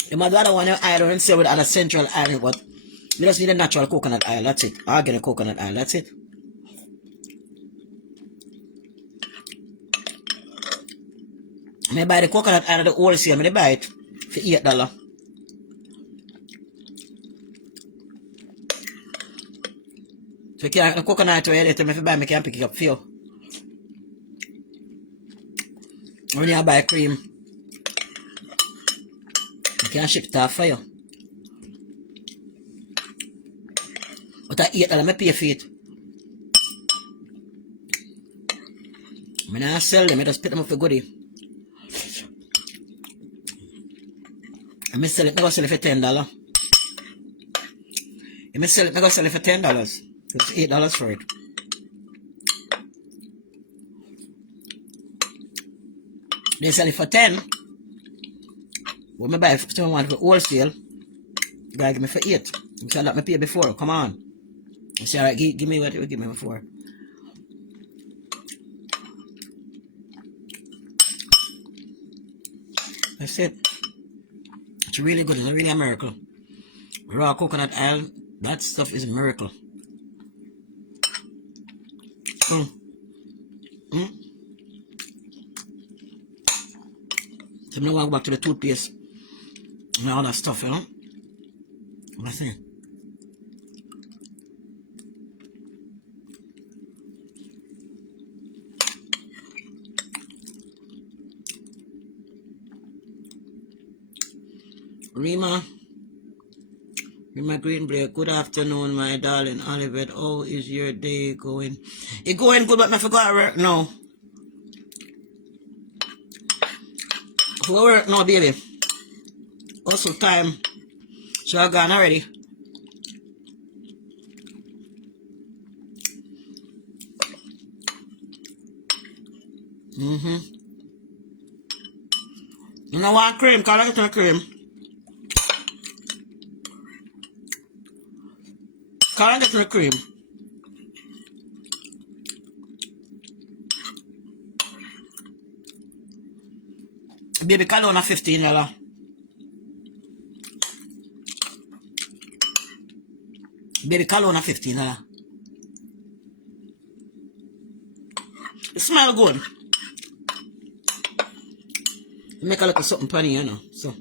You might other one oil and say with other central oil, but you just need a natural coconut oil, that's it. Organic coconut oil, that's it. I buy the coconut oil at the wholesale, I buy it for $8. So you can't the coconut oil later, if you buy me, can pick it up for you. When you buy cream, you can ship it off for you. But at $8, I pay for it. I don't sell them, I just pick them up for goodie. I sell it, I go sell it for $10. I sell it, I go sell it for $10. It's $8 for it. They sell it for 10. When I buy someone for wholesale, the guy give me for 8. He said, let me pay before, come on. I say, alright, give me what you give me before. That's it. It's really good, it's really a miracle. Raw coconut oil, that stuff is a miracle. So, so I'm not going to go back to the toothpaste and all that stuff, you know? That's it. Rima Greenblair, good afternoon, my darling Olivette. How is your day going? It's going good, but I forgot to work now. For work now, baby. Also time. So I gone already. You know what cream? Can I get my cream? Can I get my cream? Baby Calona $15. Baby Calona $15. It smell good. It make a little something funny, you know. So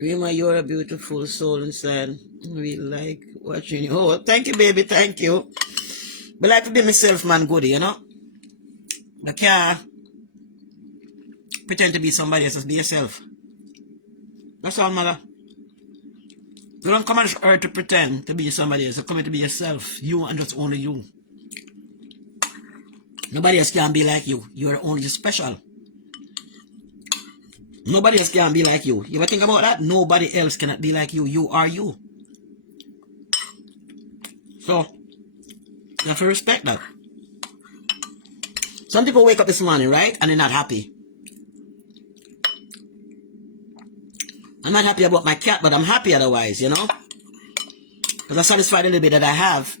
Rima, you're a beautiful soul inside. We like watching you. Oh, thank you, baby, thank you. But I like to be myself, man, goody, you know. I can't pretend to be somebody else, just be yourself. That's all, mother. You don't come on this earth to pretend to be somebody else. You come here to be yourself. You and just only you. Nobody else can be like you. You're only special. Nobody else can be like you. You ever think about that? Nobody else cannot be like you. You are you. So, you have to respect that. Some people wake up this morning, right? And they're not happy. I'm not happy about my cat, but I'm happy otherwise, you know? Because I'm satisfied a little bit that I have.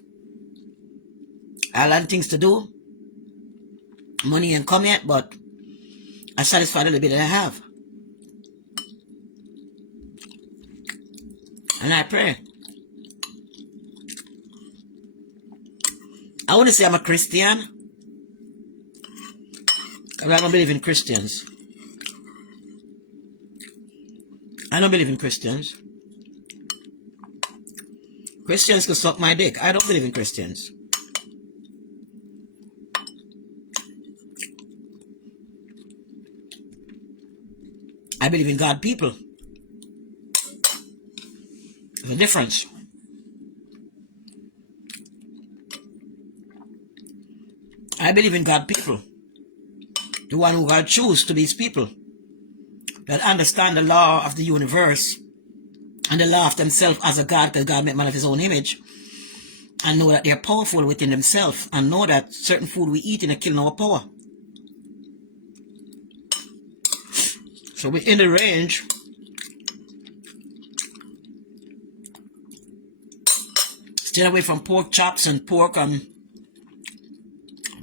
I have a lot of things to do. Money ain't come yet, but I'm satisfied a little bit that I have. And I pray. I wouldn't say I'm a Christian. I don't believe in Christians. I don't believe in Christians. Christians can suck my dick. I don't believe in Christians. I believe in God people. There's a difference. I believe in God people. The one who God choose to be his people. That understand the law of the universe and the law of themselves as a God, because God made man of his own image, and know that they're powerful within themselves, and know that certain food we eat in a killing our power. So within the range, stay away from pork chops and pork and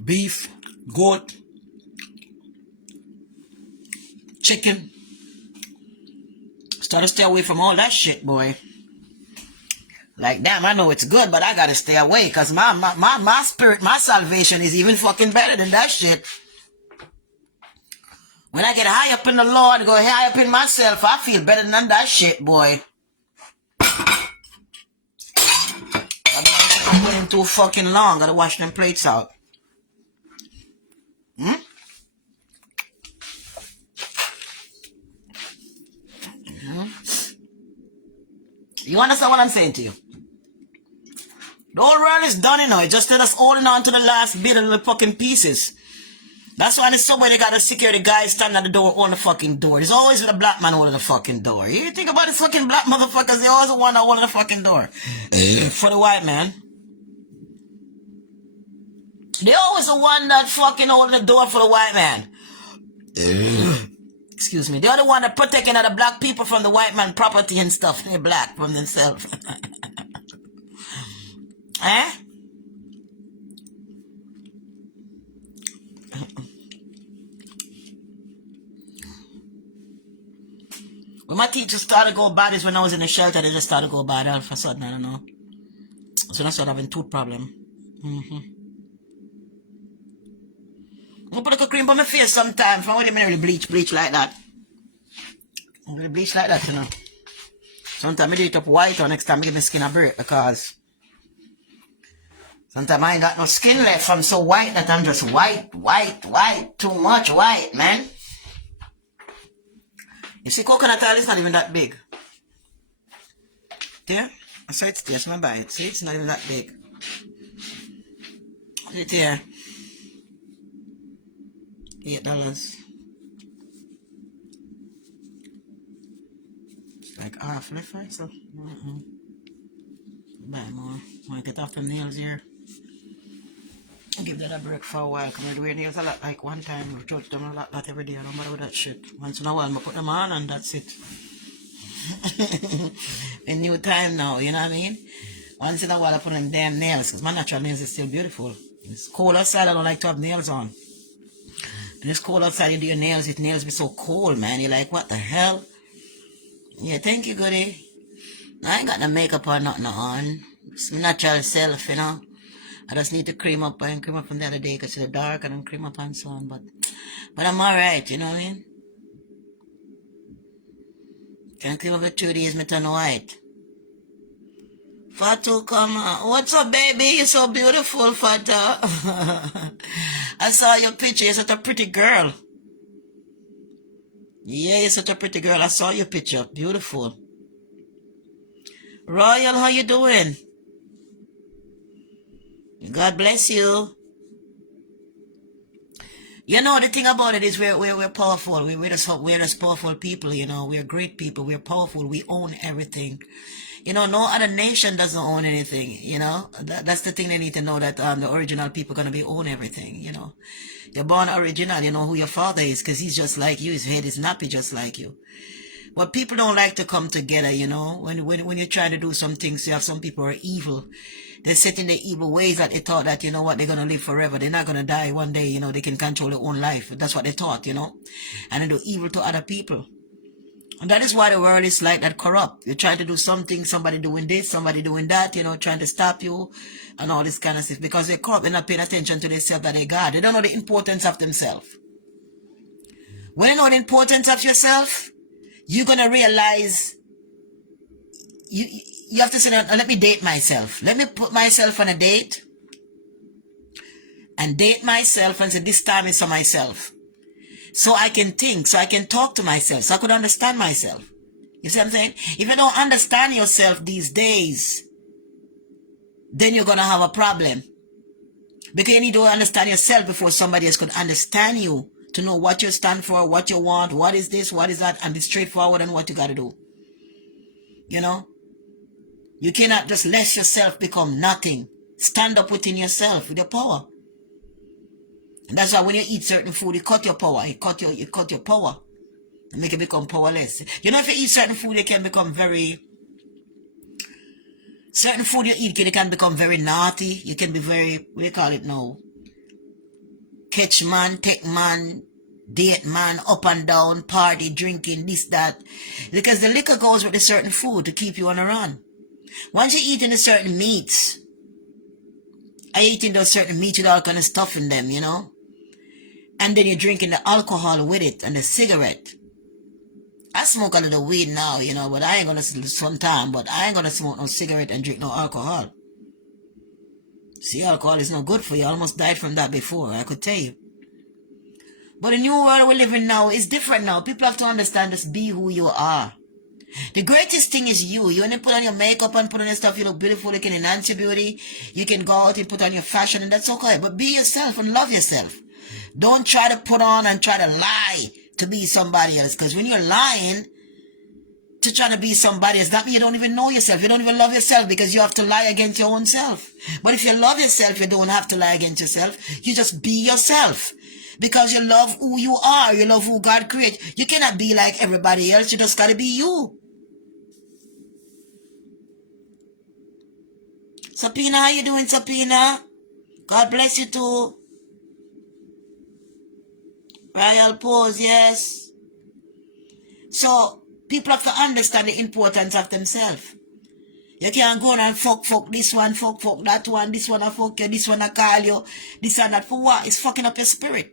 beef, goat, chicken. Start to stay away from all that shit, boy. Like, damn, I know it's good, but I gotta stay away, because my spirit, my salvation is even fucking better than that shit. When I get high up in the Lord, go high up in myself, I feel better than that shit, boy. I'm waiting too fucking long. Gotta wash them plates out. You understand what I'm saying to you? The whole world is done, you know. It just let us holding on to the last bit of the fucking pieces. That's why in the subway they got a security guy standing at the door on the fucking door. There's always a black man holding the fucking door. You think about this fucking black motherfuckers, they always the one that holding the fucking door. For the white man. They always the one that fucking holding the door for the white man. Excuse me. They're the one that protecting the black people from the white man property and stuff. They're black from themselves. Eh? When my teachers started to go bad is when I was in the shelter. They just started to go bad all of a sudden. I don't know. So I started having tooth problem. I put a cream on my face sometimes. I wouldn't really bleach like that. I'm going to bleach like that, you know. Sometimes I do it up white, or next time I give my skin a break, because sometimes I ain't got no skin left. I'm so white that I'm just white. Too much white, man. You see, coconut oil is not even that big. There? I saw it there. I buy it. See, it's not even that big. See it here. $8. It's like half left, right? So, buy more. Want to get off them nails here. I'll give that a break for a while. Because I wear nails a lot. Like one time, I touch them a lot every day. I don't bother with that shit. Once in a while, I put them on and that's it. A new time now, you know what I mean? Once in a while, I put on damn nails. Because my natural nails is still beautiful. It's cold outside. I don't like to have nails on. And it's cold outside, you do your nails, it nails be so cold, man. You're like, what the hell? Yeah, thank you, goodie. I ain't got no makeup or nothing on. It's my natural self, you know. I just need to cream up. I didn't cream up from the other day because it's dark and I'm cream up and so on. But I'm alright, you know what I mean? Can cream up for 2 days, me turn white. Fatu, come on. What's up, baby? You're so beautiful, Fatu. I saw your picture. You're such a pretty girl. Yeah, you're such a pretty girl. I saw your picture. Beautiful. Royal, how you doing? God bless you. You know, the thing about it is we're powerful. We're just powerful people, you know. We're great people. We're powerful. We own everything. You know, no other nation doesn't own anything, you know. That's the thing they need to know, that the original people are going to be own everything, you know. You're born original, you know who your father is, because he's just like you. His head is nappy just like you. But people don't like to come together, you know. When you're trying to do some things, you have some people who are evil. They're set in their evil ways that they thought that, you know what, they're going to live forever. They're not going to die one day, you know. They can control their own life. That's what they thought, you know. And they do evil to other people. And that is why the world is like that, corrupt. You're trying to do something, somebody doing this, somebody doing that, you know, trying to stop you and all this kind of stuff. Because they're corrupt. They're not paying attention to themselves, that they're God. They don't know the importance of themselves. When you know the importance of yourself, you're going to realize you have to say, let me date myself. Let me put myself on a date and date myself and say, this time is for myself. So I can think, so I can talk to myself, so I could understand myself. You see what I'm saying? If you don't understand yourself these days, then you're going to have a problem. Because you need to understand yourself before somebody else could understand you, to know what you stand for, what you want, what is this, what is that, and be straightforward on what you got to do. You know? You cannot just let yourself become nothing. Stand up within yourself with your power. And that's why when you eat certain food, it cut your power. It cut your power. And make it become powerless. You know, if you eat certain food, it can become certain food you eat, it can become very naughty. You can be very, what do you call it now? Catch man, take man, date man, up and down, party, drinking, this, that. Because the liquor goes with a certain food to keep you on a run. Once you're eating a certain meats, I eating those certain meats with all kind of stuff in them, you know? And then you're drinking the alcohol with it and the cigarette. I smoke a little weed now, you know, but I ain't gonna sometime, but I ain't gonna smoke no cigarette and drink no alcohol. See, alcohol is no good for you. I almost died from that before, I could tell you. But the new world we're living now is different now. People have to understand, just be who you are. The greatest thing is you. You only put on your makeup and put on your stuff, you look beautiful, you can enhance your beauty. You can go out and put on your fashion, and that's okay. But be yourself and love yourself. Don't try to put on and try to lie to be somebody else. Because when you're lying to try to be somebody else, that means you don't even know yourself. You don't even love yourself, because you have to lie against your own self. But if you love yourself, you don't have to lie against yourself. You just be yourself. Because you love who you are. You love who God created. You cannot be like everybody else. You just got to be you. Sapina, how you doing, Sapina? God bless you too. Royal pose, yes. So, people have to understand the importance of themselves. You can't go and fuck this one, fuck that one, this one I fuck you, this one I call you, this and that. For what? It's fucking up your spirit.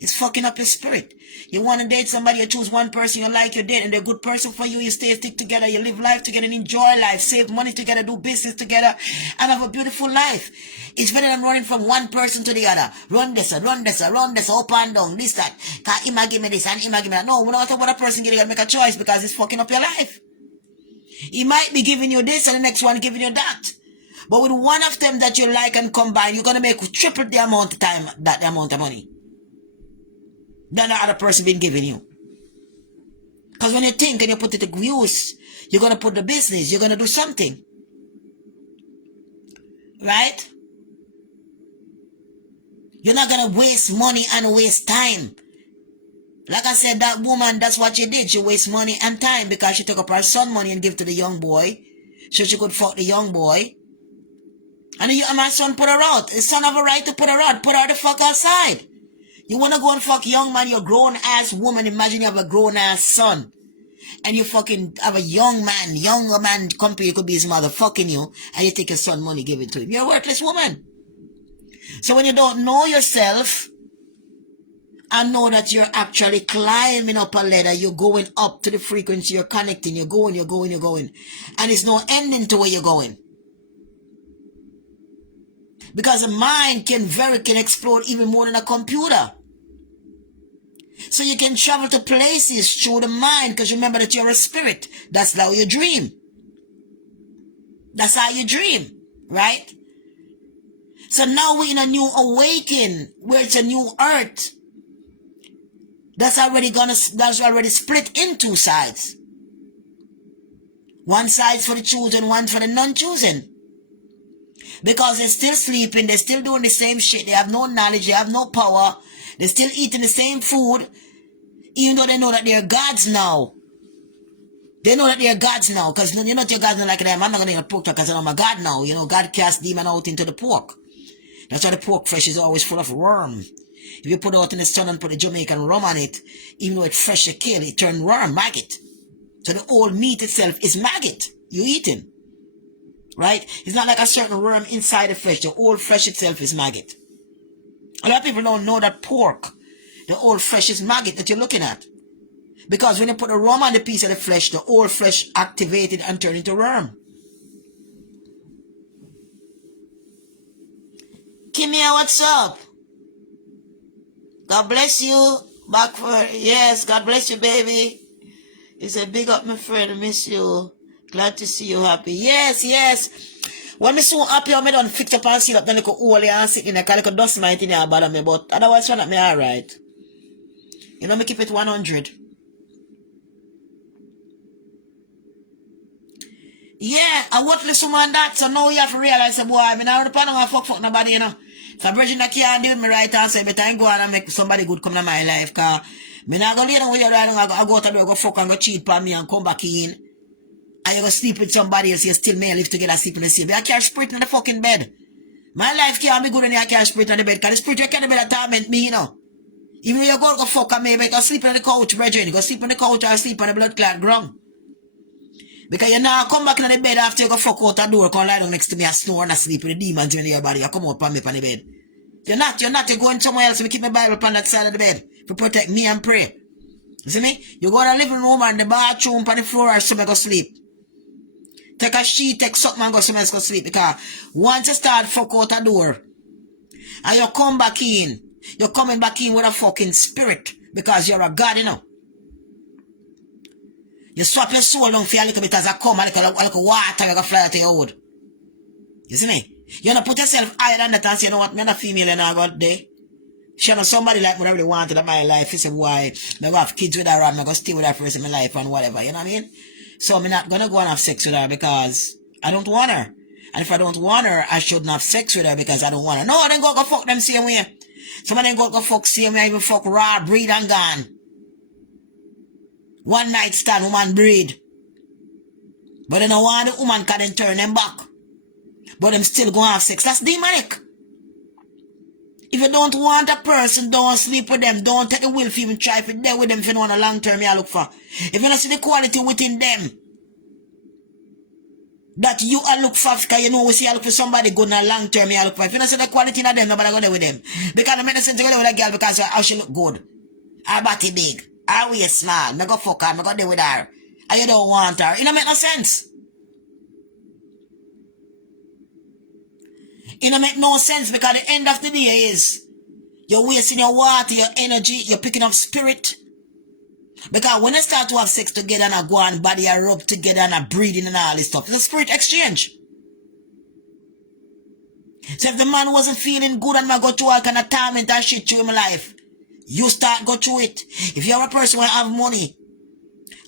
It's fucking up your spirit. You want to date somebody, you choose one person you like, you date, and they're a good person for you, you stick together, you live life together and enjoy life, save money together, do business together, and have a beautiful life. It's better than running from one person to the other. Run this, up and down, this, that. Can't Ima give me this and Ima give me that. No, no matter what a person get, you gotta make a choice, because it's fucking up your life. He might be giving you this and the next one giving you that. But with one of them that you like and combine, you're gonna make triple the amount of time, the amount of money than the other person been giving you. Because when you think and you put it to use, you're going to put the business, you're going to do something. Right? You're not going to waste money and waste time. Like I said, that woman, that's what she did. She waste money and time, because she took up her son money and give to the young boy, so she could fuck the young boy. And my son put her out. His son have a right to put her out. Put her the fuck outside. You want to go and fuck young man, you're a grown-ass woman. Imagine you have a grown-ass son. And you fucking have a younger man come to you, could be his mother, fucking you, and you take your son money, give it to him. You're a worthless woman. So when you don't know yourself, and know that you're actually climbing up a ladder, you're going up to the frequency, you're connecting, you're going. And there's no ending to where you're going. Because a mind can explode even more than a computer. So you can travel to places through the mind, because remember that you're a spirit. That's how you dream. That's how you dream, right? So now we're in a new awakening where it's a new earth. That's already split in two sides. One side's for the chosen, one for the non-chosen. Because they're still sleeping, they're still doing the same shit, they have no knowledge, they have no power, they're still eating the same food, even though they know that they're gods now. They know that they're gods now, because you're not your God like them. I'm not going to eat pork because I'm a God now. You know, God cast demon out into the pork. That's why the pork fresh is always full of worm. If you put it out in the sun and put the Jamaican rum on it, even though it's fresh to kill, it turns worm, maggot. So the old meat itself is maggot. You eating. Right? It's not like a certain worm inside the flesh. The old flesh itself is maggot. A lot of people don't know that pork, the old flesh is maggot that you're looking at. Because when you put a rum on the piece of the flesh, the old flesh activated and turned into worm. Kimia, what's up? God bless you. Back for, yes, God bless you, baby. He said, big up, my friend, I miss you. Glad to see you happy. Yes, yes. When me so happy, I don't fix up and see up, then I go all and sit in a calico dust mite in here bother me, but otherwise, I'm not me alright. You know, me keep it 100. Yeah, I want to someone that, so now you have to realize, boy, I mean, I don't fuck nobody, you know. So Virgin that can't do with me right answer, but I go on and make somebody good come to my life, cause me not gonna lay down with you right now, I go out and go fuck and go cheat on me and come back in. And you go sleep with somebody else, you still may live together, sleep in the same bed. I can't spirit in the fucking bed. My life can't be good when I can't spirit in the bed, cause the spirit you can't be torment me, you know. Even when you go fuck on me, but you go sleep on the couch, Virgin, you go sleep on the couch or sleep on the blood clot ground. Because you now come back in the bed after you go fuck out the door, come lie down next to me and snore and sleep with the demons in your body. You come out on me on the bed. You're not going somewhere else. We keep my Bible on that side of the bed to protect me and pray. You see me? You go in the living room and the bathroom on the floor or somewhere go sleep. Take a sheet, take something and go somewhere else go sleep. Because once you start fuck out the door and you come back in, you're coming back in with a fucking spirit because you're a God, you know. You swap your soul down for a little bit as I come, a little water, you go fly out your hood. You see me? You don't put yourself higher than that and say, you know what, me not a female and I got there. She know somebody like me I really wanted in my life. He said, why, I'm going to have kids with her and I'm going to stay with her for the rest of my life and whatever, you know what I mean? So I'm not going to go and have sex with her because I don't want her. And if I don't want her, I shouldn't have sex with her because I don't want her. No, then go fuck them same way. Some of them go fuck same way, even fuck raw, breed and gone. One night stand, woman breed. But they don't want the woman can then turn them back. But them still go have sex. That's demonic. If you don't want a person, don't sleep with them. Don't take the will for even try for there with them if you don't want a long term you look for. If you don't see the quality within them that you look for, because you know we see you look for somebody good in a long term you look for. If you don't see the quality in them, nobody go there with them. Because it makes sense to go there with a girl because how she look good. Her body big. Her waist small. I go fuck her. I go there with her. And you don't want her. It don't make no sense. It don't make no sense because the end of the day is you're wasting your water, your energy, you're picking up spirit. Because when you start to have sex together and go on body and rub together and breathing and all this stuff, it's a spirit exchange. So if the man wasn't feeling good and I go through all kind of torment and shit through my life, you start go through it. If you're a person who have money,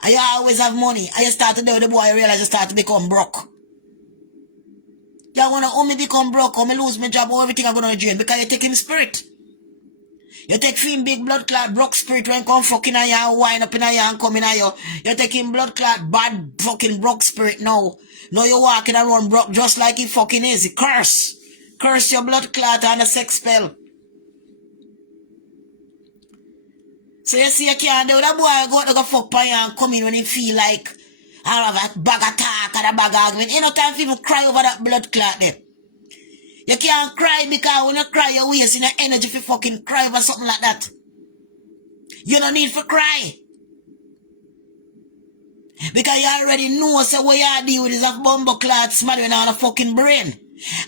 and you always have money, and you start to do with the boy, you realize you start to become broke. You want to only become broke, or me lose my job, or everything I'm going to drain, because you take him spirit. You take him big blood clot, broke spirit when come fucking on you and wind up in you and come in on you. You take him blood clot, bad fucking broke spirit now. Now you're walking around broke just like he fucking is. He curse. Curse your blood clot and a sex spell. So you see you can't do that boy go to go fuck on you and come in when he feel like I have a bag of talk and a bag of argument. Ain't no time for even cry over that blood clot there. You can't cry because when you cry you're wasting your energy for fucking cry over something like that. You don't need for cry. Because you already know so what you deal with is a bumbo clot smothering on a fucking brain.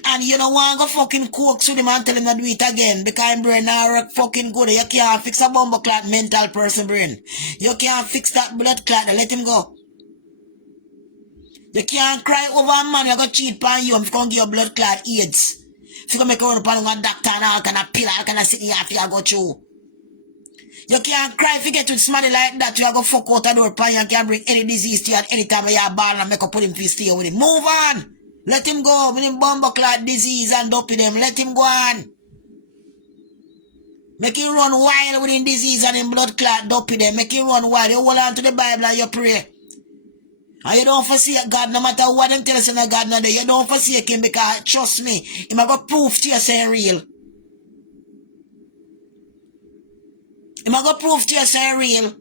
And you don't want to go fucking coax with him and tell him to do it again because his brain not work fucking good. You can't fix a bumbo clot mental person brain. You can't fix that blood clot. Let him go. You can't cry over a man you go cheat on you if you can give your blood clot AIDS. If you can make a run upon a doctor and all kind of pill, all kind of sitting here you go through. You can't cry if you get with somebody like that. You go fuck out a door pan you can bring any disease to you at any time when you're born and make up put him to stay with him. Move on. Let him go. With him bumbo clot disease and dopey them. Let him go on. Make him run wild with him disease and him blood clot dopey them. Make him run wild. You hold on to the Bible and you pray. And you don't forsake God no matter what them tell us in God no day. You don't forsake him because trust me, he might go prove to you saying real. He might go prove to you saying real.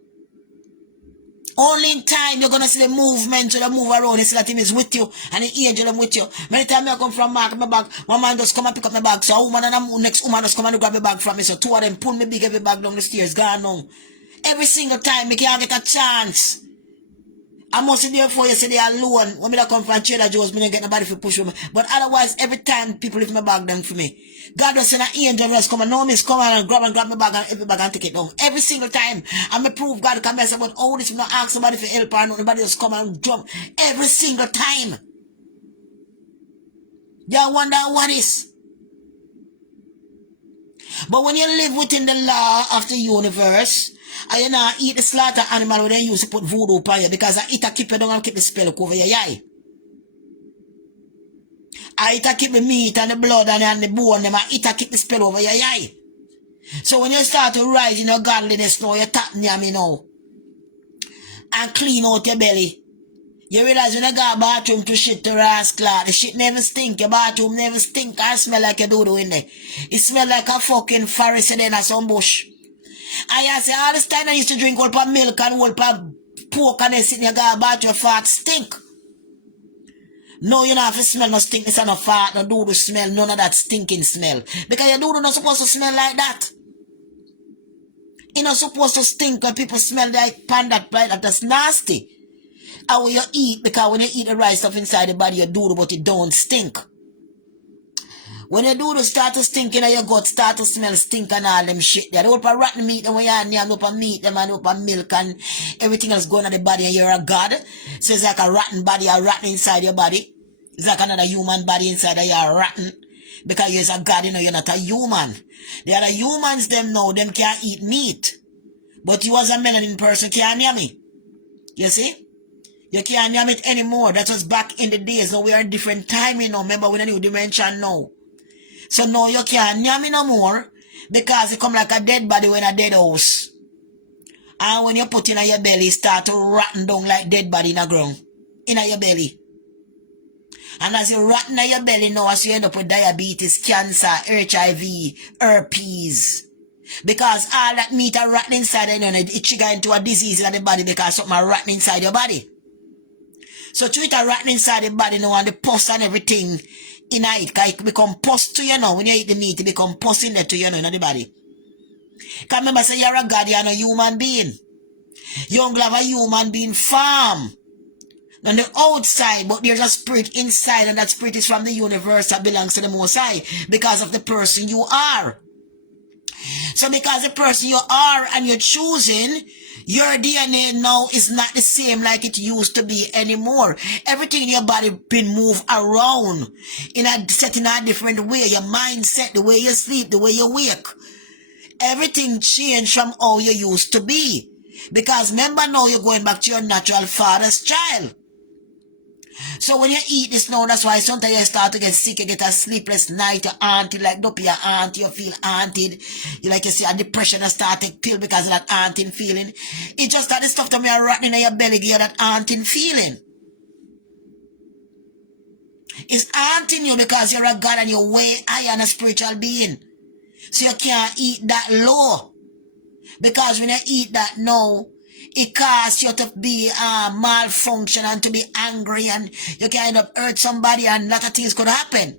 Only in time you're gonna see the movement to the move around. You see that him is with you and the angel is with you. Many times I come from mark my bag, one man just come and pick up my bag. So a woman and the next woman just come and grab my bag from me. So two of them pull me big heavy bag down the stairs, gone home. Every single time me can't get a chance. I must be there for you say they are alone. When me come from Trader Joe's, me don't get nobody to push for me. But otherwise, every time people lift my bag down for me. God does send an angel just come and know me, come and grab my bag and every bag and take it down. Every single time. And me prove God can mess about all this, not ask somebody for help or nobody just come and jump. Every single time. You wonder what is. But when you live within the law of the universe, and you not eat the slaughter animal when they used to put voodoo upon you because I eat a keep you down and keep the spell over your eye. I eat a keep the meat and the blood and the bone them, I eat a keep the spell over your eye. So when you start to rise in your godliness now, you tap near me now and clean out your belly. You realize when you go to the bathroom to shit to rascal, the shit never stink, your bathroom never stink and smell like you do in there. It smell like a fucking forest in some bush. I say all this time I used to drink all pa milk and all pa pork and then sit in your bathroom fart stink. No, you don't have to smell no stink, it's not fart, no doodle smell, none of that stinking smell. Because your doodle not supposed to smell like that. It's not supposed to stink when people smell like pan that like that. That's nasty. And when you eat, because when you eat the right stuff inside the body, you doodle, but it don't stink. When your doodle start to stink in your gut, start to smell stink and all them shit there. They open rotten meat and when you have open meat them and open milk and everything else going on the body and you're a god. So it's like a rotten body, a rotten inside your body. It's like another human body inside and you're rotten. Because you're a god, you know, you're not a human. The other humans, them know, them can't eat meat. But you as a melanin person can't hear me. You see? You can't name it anymore. That was back in the days. Now we are in different time, you know. Remember when a new dimension now. So now you can't name it no more. Because it come like a dead body in a dead house. And when you put it in your belly, it start to rotten down like dead body in the ground. In your belly. And as you rotten in your belly now, as you end up with diabetes, cancer, HIV, herpes. Because all that meat are rotten inside, you know, it trigger into a disease in the body because something are rotten inside your body. So to it are rotten inside the body now and the pus and everything in it. Because it become pus to you now. When you eat the meat, it become pus in there to you now in the body. Because remember, say you're a god, you're not a human being. You don't have a human being farm. On the outside, but there's a spirit inside, and that spirit is from the universe that belongs to the Most High because of the person you are. So because the person you are and you're choosing, your DNA now is not the same like it used to be anymore. Everything in your body been moved around set in a different way. Your mindset, the way you sleep, the way you wake. Everything changed from how you used to be. Because remember now you're going back to your natural father's child. So when you eat this now, that's why sometimes you start to get sick, you get a sleepless night, your auntie, like dopey your auntie, you feel haunted. You like you see a depression that start to pill because of that haunting feeling. It's just that the stuff that me are rotten in your belly give you that haunting feeling. It's haunting you because you're a god and you're way higher than a spiritual being. So you can't eat that low. Because when you eat that now, it causes you to be malfunction and to be angry and you can end up hurt somebody and a lot of things could happen.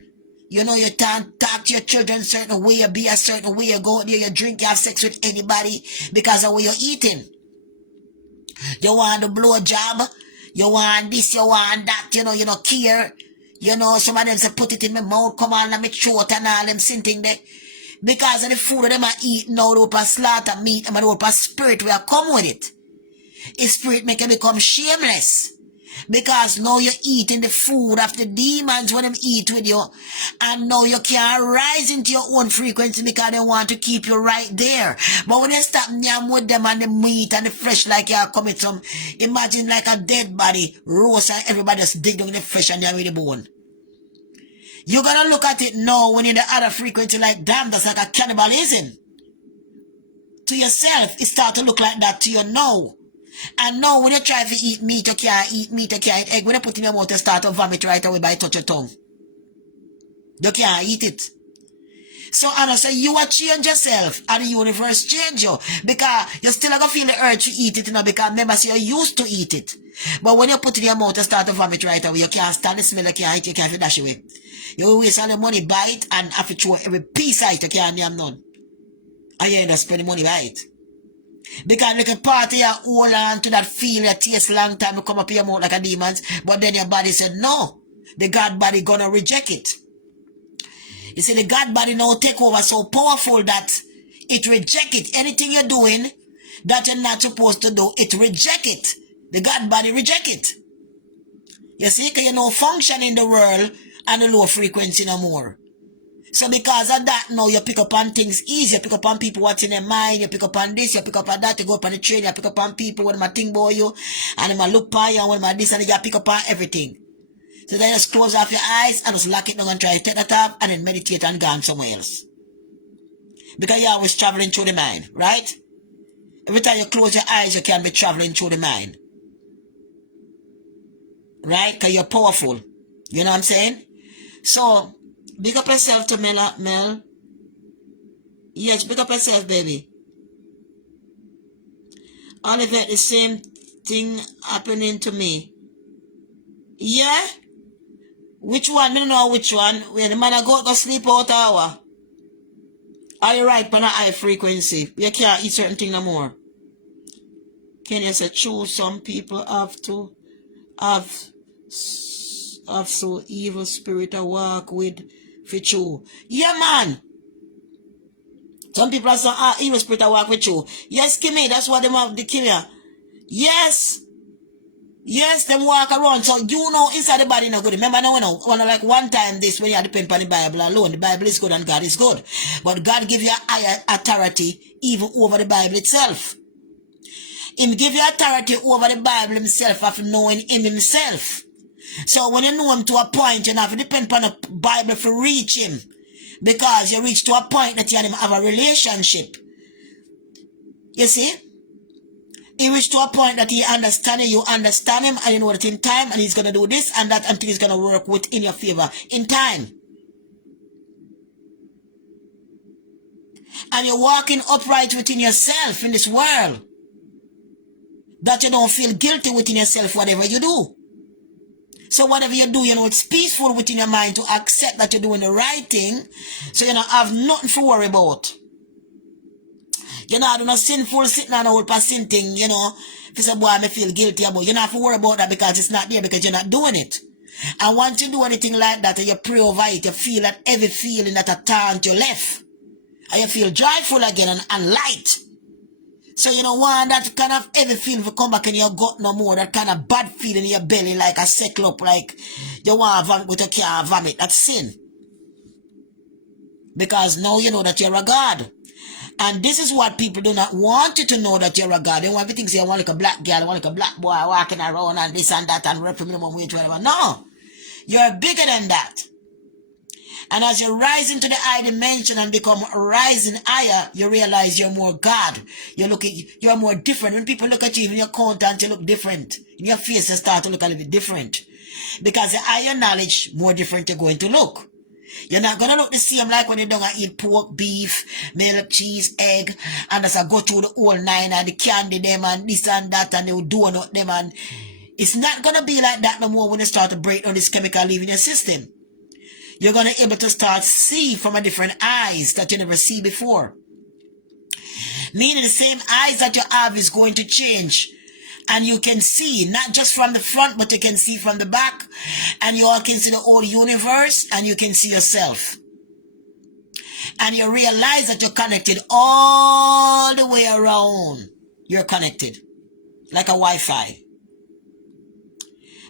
You know, you can't talk to your children a certain way, you be a certain way, you go there, you drink, you have sex with anybody because of what you're eating. You want the blow job, you want this, you want that, you know, you don't care. You know, some of them say put it in my mouth, come on, let me throat and all them sitting there. Because of the food that them are eating now, the open slaughter meat and the open spirit we are come with it. His spirit make you become shameless. Because now you're eating the food of the demons when them eat with you. And now you can't rise into your own frequency because they want to keep you right there. But when you stop nyam with them and the meat and the flesh like you're coming some, imagine like a dead body, roast and everybody just dig down the flesh and they're with the bone. You're gonna look at it now when you're in the other frequency like, damn, that's like a cannibalism. To yourself, it starts to look like that to you now. And now when you try to eat meat, you can't eat meat, you can't eat egg. When you put in your mouth, you start to vomit right away by touch your tongue. You can't eat it. So Anna say you will change yourself and the universe change you. Because you still going to feel the urge to eat it, you know, because remember, see, you used to eat it. But when you put it in your mouth, you start to vomit right away. You can't stand the smell, you can't eat, you can't dash away. You waste all the money, buy it, and have to throw every piece out, you can't name none. And you end up spending money by it. Because like a party, you hold on to that feel, you taste long time, you come up in your mouth like a demons, but then your body said no. The God body gonna reject it. You see, the God body now take over so powerful that it reject it. Anything you're doing that you're not supposed to do, it reject it. The God body reject it. You see, because you know function in the world and the low frequency no more. So because of that now you pick up on things easy, you pick up on people what's in their mind, you pick up on this, you pick up on that, you go up on the train, you pick up on people when they think about you, and they look by you, and when they this and you pick up on everything. So then just close off your eyes and just lock it down and try to take that up and then meditate and go on somewhere else. Because you're always traveling through the mind, right? Every time you close your eyes, you can be traveling through the mind. Right? Because you're powerful. You know what I'm saying? So, big up yourself to Mel. Yes, big up yourself, baby. Olivette, the same thing happening to me. Yeah? Which one? I don't know which one. When the man I go sleep out hour. Are you right on a high frequency? You can't eat certain things no more. Can you say true? Some people have to have so evil spirit to walk with for true. Yeah, man. Some people have some evil spirit to walk with you. Yes, Kimmy, that's what they have the killer. Yes. Yes, them walk around. So you know inside the body not good. Remember now, like one time this when you depend on the Bible alone. The Bible is good and God is good. But God give you higher authority even over the Bible itself. Him give you authority over the Bible himself after knowing him himself. So when you know him to a point, you have to depend on the Bible to reach him. Because you reach to a point that you and him have a relationship. You see? He reached to a point that he understands you understand him, and you know that in time, and he's going to do this and that until he's going to work within your favor in time. And you're walking upright within yourself in this world. That you don't feel guilty within yourself, whatever you do. So whatever you do, you know, it's peaceful within your mind to accept that you're doing the right thing. So you don't have nothing to worry about. You're not doing a sinful sitting on a whole sin thing, you know. If you say, boy, I feel guilty about it, you don't have to worry about that because it's not there, because you're not doing it. And once you do anything like that and you pray over it, you feel that every feeling that a taunt you left. And you feel joyful again and light. So you don't want that kind of heavy feeling to come back in your gut no more. That kind of bad feeling in your belly like a settle up, like you want to vomit but you can't vomit. That's sin. Because now you know that you're a God. And this is what people do not want you to know, that you're a God. They want everything to say, I want like a black girl, I want like a black boy walking around and this and that and rep minimum wage, whatever. No. You're bigger than that. And as you rise into the high dimension and become rising higher, you realize you're more God. You're more different. When people look at you, even your content, you look different. In your face, you start to look a little bit different. Because the higher knowledge, more different you're going to look. You're not going to look the same like when you don't eat pork, beef, milk, cheese, egg, and as I go through the whole nine and the candy them and this and that and they will donut them, and it's not going to be like that no more when you start to break down this chemical leaving your system. You're going to be able to start see from a different eyes that you never see before. Meaning the same eyes that you have is going to change. And you can see, not just from the front, but you can see from the back. And you all can see the whole universe, and you can see yourself. And you realize that you're connected all the way around. You're connected. Like a Wi-Fi.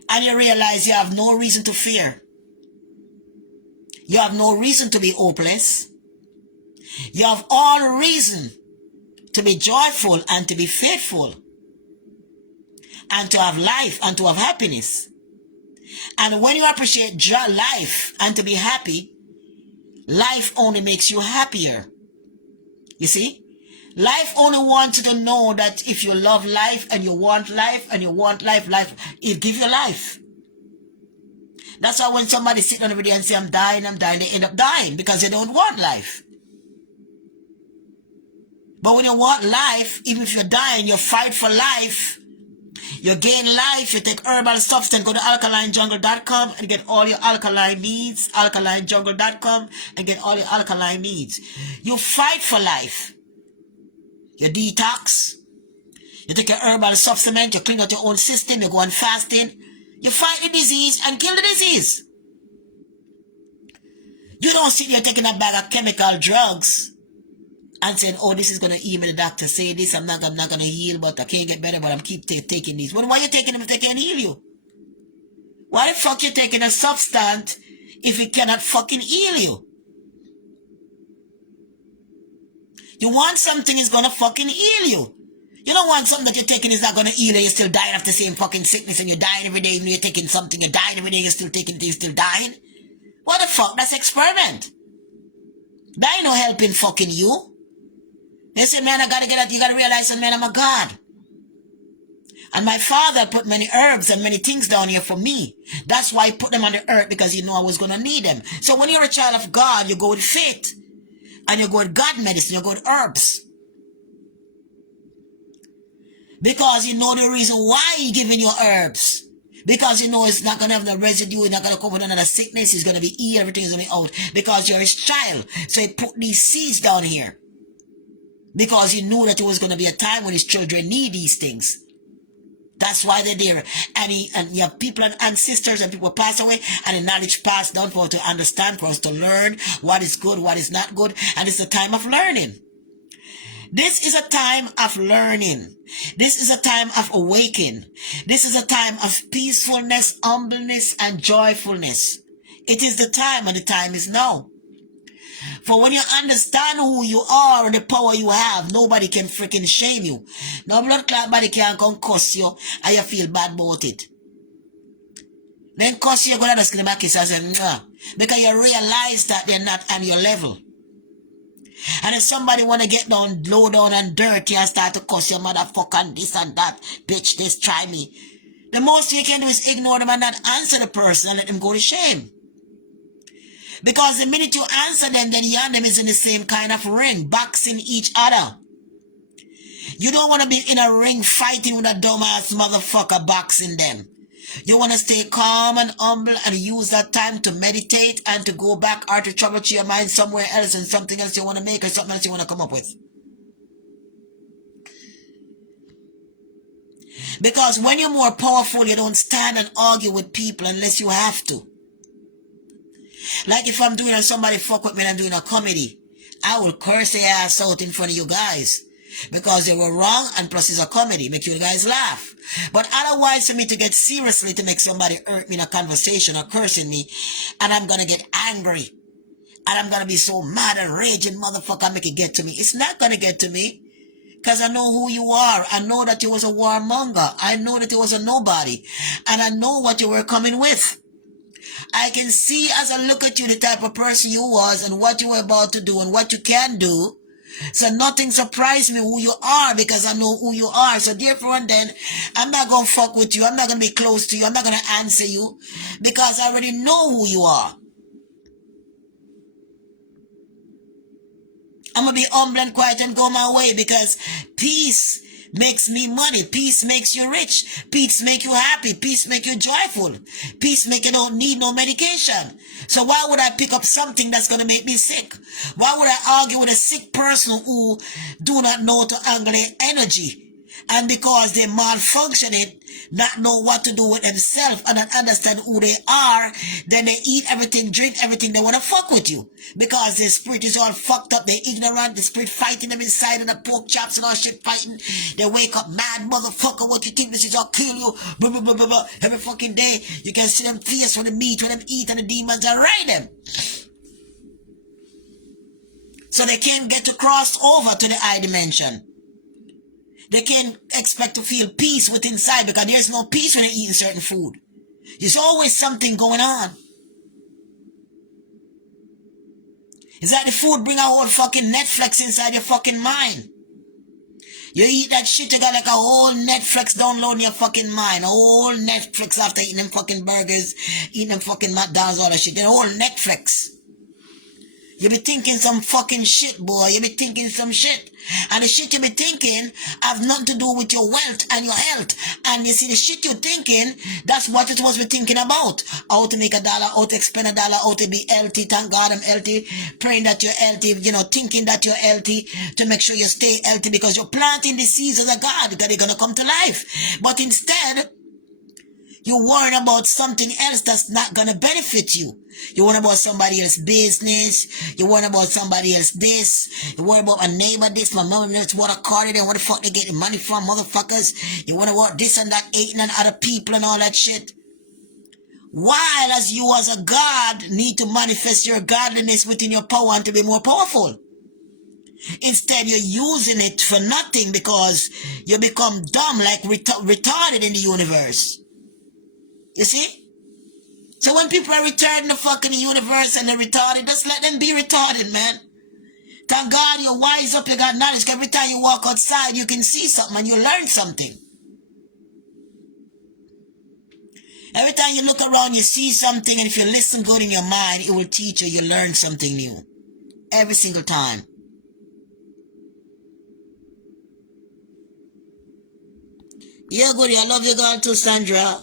And you realize you have no reason to fear. You have no reason to be hopeless. You have all reason to be joyful and to be faithful. And to have life and to have happiness. And when you appreciate life and to be happy, life only makes you happier. You see? Life only wants you to know that if you love life and you want life and you want life, it gives you life. That's why when somebody sitting on every day and say, I'm dying, they end up dying because they don't want life. But when you want life, even if you're dying, you fight for life. You gain life, you take herbal substance, go to alkalinejungle.com and get all your alkaline needs, alkalinejungle.com and get all your alkaline needs. You fight for life. You detox. You take your herbal supplement, you clean out your own system, you go on fasting. You fight the disease and kill the disease. You don't sit there taking a bag of chemical drugs and saying, oh, this is going to heal me. The doctor say this, I'm not going to heal, but I can't get better, but I'm keep taking these. Well, why are you taking them if they can't heal you? Why the fuck you taking a substance if it cannot fucking heal you? You want something is going to fucking heal you. You don't want something that you're taking is not going to heal you. You're still dying of the same fucking sickness and you're dying every day. Even you're taking something, you're dying every day, you're still taking it, you're still dying. What the fuck? That's experiment. That ain't no helping fucking you. They say, man, I gotta get out. You gotta realize that, man, I'm a God. And my father put many herbs and many things down here for me. That's why he put them on the earth, because he knew I was gonna need them. So when you're a child of God, you go with faith. And you go with God medicine, you go with herbs. Because you know the reason why he's giving you herbs. Because you know it's not going to have the residue, it's not going to come with another sickness, it's going to be healed, everything is going to be out. Because you're his child. So he put these seeds down here. Because he knew that it was going to be a time when his children need these things. That's why they're there. And you have people and ancestors and people pass away, and the knowledge passed down for us to understand, for us to learn what is good, what is not good. And it's a time of learning. This is a time of learning. This is a time of awakening. This is a time of peacefulness, humbleness, and joyfulness. It is the time, and the time is now. For when you understand who you are and the power you have, nobody can freaking shame you. No blood clot body can come cuss you and you feel bad about it. Then cuss you, go to the skin and kiss and say, mwah, because you realize that they're not on your level. And if somebody want to get down, low down and dirty and start to cuss your motherfucker and this and that, bitch, this, try me. The most you can do is ignore them and not answer the person and let them go to shame. Because the minute you answer them, then you and them is in the same kind of ring, boxing each other. You don't want to be in a ring fighting with a dumbass motherfucker boxing them. You want to stay calm and humble and use that time to meditate and to go back or to travel to your mind somewhere else and something else you want to make or something else you want to come up with. Because when you're more powerful, you don't stand and argue with people unless you have to. Like if I'm doing somebody fuck with me and I'm doing a comedy, I will curse their ass out in front of you guys. Because they were wrong, and plus it's a comedy, make you guys laugh. But otherwise, for me to get seriously to make somebody hurt me in a conversation or cursing me, and I'm gonna get angry, and I'm gonna be so mad and raging, motherfucker, make it get to me. It's not gonna get to me. Because I know who you are. I know that you was a warmonger. I know that you was a nobody. And I know what you were coming with. I can see as I look at you the type of person you was and what you were about to do and what you can do. So nothing surprised me who you are because I know who you are. So therefore and then, I'm not going to fuck with you. I'm not going to be close to you. I'm not going to answer you because I already know who you are. I'm going to be humble and quiet and go my way because peace makes me money. Peace makes you rich. Peace make you happy. Peace make you joyful. Peace make you don't need no medication. So why would I pick up something that's going to make me sick? Why would I argue with a sick person who do not know to angle their energy? And because they malfunction it, not know what to do with themselves and not understand who they are, then they eat everything, drink everything, they want to fuck with you. Because their spirit is all fucked up, they're ignorant, the spirit fighting them inside of the pork chops and all shit fighting. They wake up mad, motherfucker, what you think this is, I'll kill you, blah, blah, blah, blah, blah. Every fucking day, you can see them face when they meet, when them eat, and the demons are right them. So they can't get to cross over to the high dimension. They can't expect to feel peace within inside because there's no peace when they're eating certain food. There's always something going on. It's like the food bring a whole fucking Netflix inside your fucking mind. You eat that shit, you got like a whole Netflix download in your fucking mind. A whole Netflix after eating them fucking burgers, eating them fucking McDonald's, all that shit. The whole Netflix. You be thinking some fucking shit, boy. You be thinking some shit. And the shit you be thinking have nothing to do with your wealth and your health. And you see the shit you're thinking, that's what you're supposed to be thinking about. How to make $1, how to expend $1, how to be healthy. Thank God I'm healthy. Praying that you're healthy, thinking that you're healthy to make sure you stay healthy because you're planting the seeds of God that they're going to come to life. But instead, you worry about something else that's not going to benefit you. You worry about somebody else's business. You worry about somebody else this. You worry about my neighbor this, my mother this, what a car they, where the fuck they get the money from, motherfuckers. You worry about this and that, eating and other people and all that shit. While as you as a God need to manifest your godliness within your power and to be more powerful. Instead, you're using it for nothing because you become dumb like retarded in the universe. You see? So when people are retarded in the fucking universe and they're retarded, just let them be retarded, man. Thank God you're wise up, you got knowledge. Every time you walk outside, you can see something and you learn something. Every time you look around, you see something, and if you listen good in your mind, it will teach you, you learn something new. Every single time. Yeah, goody, I love you, girl, too, Sandra.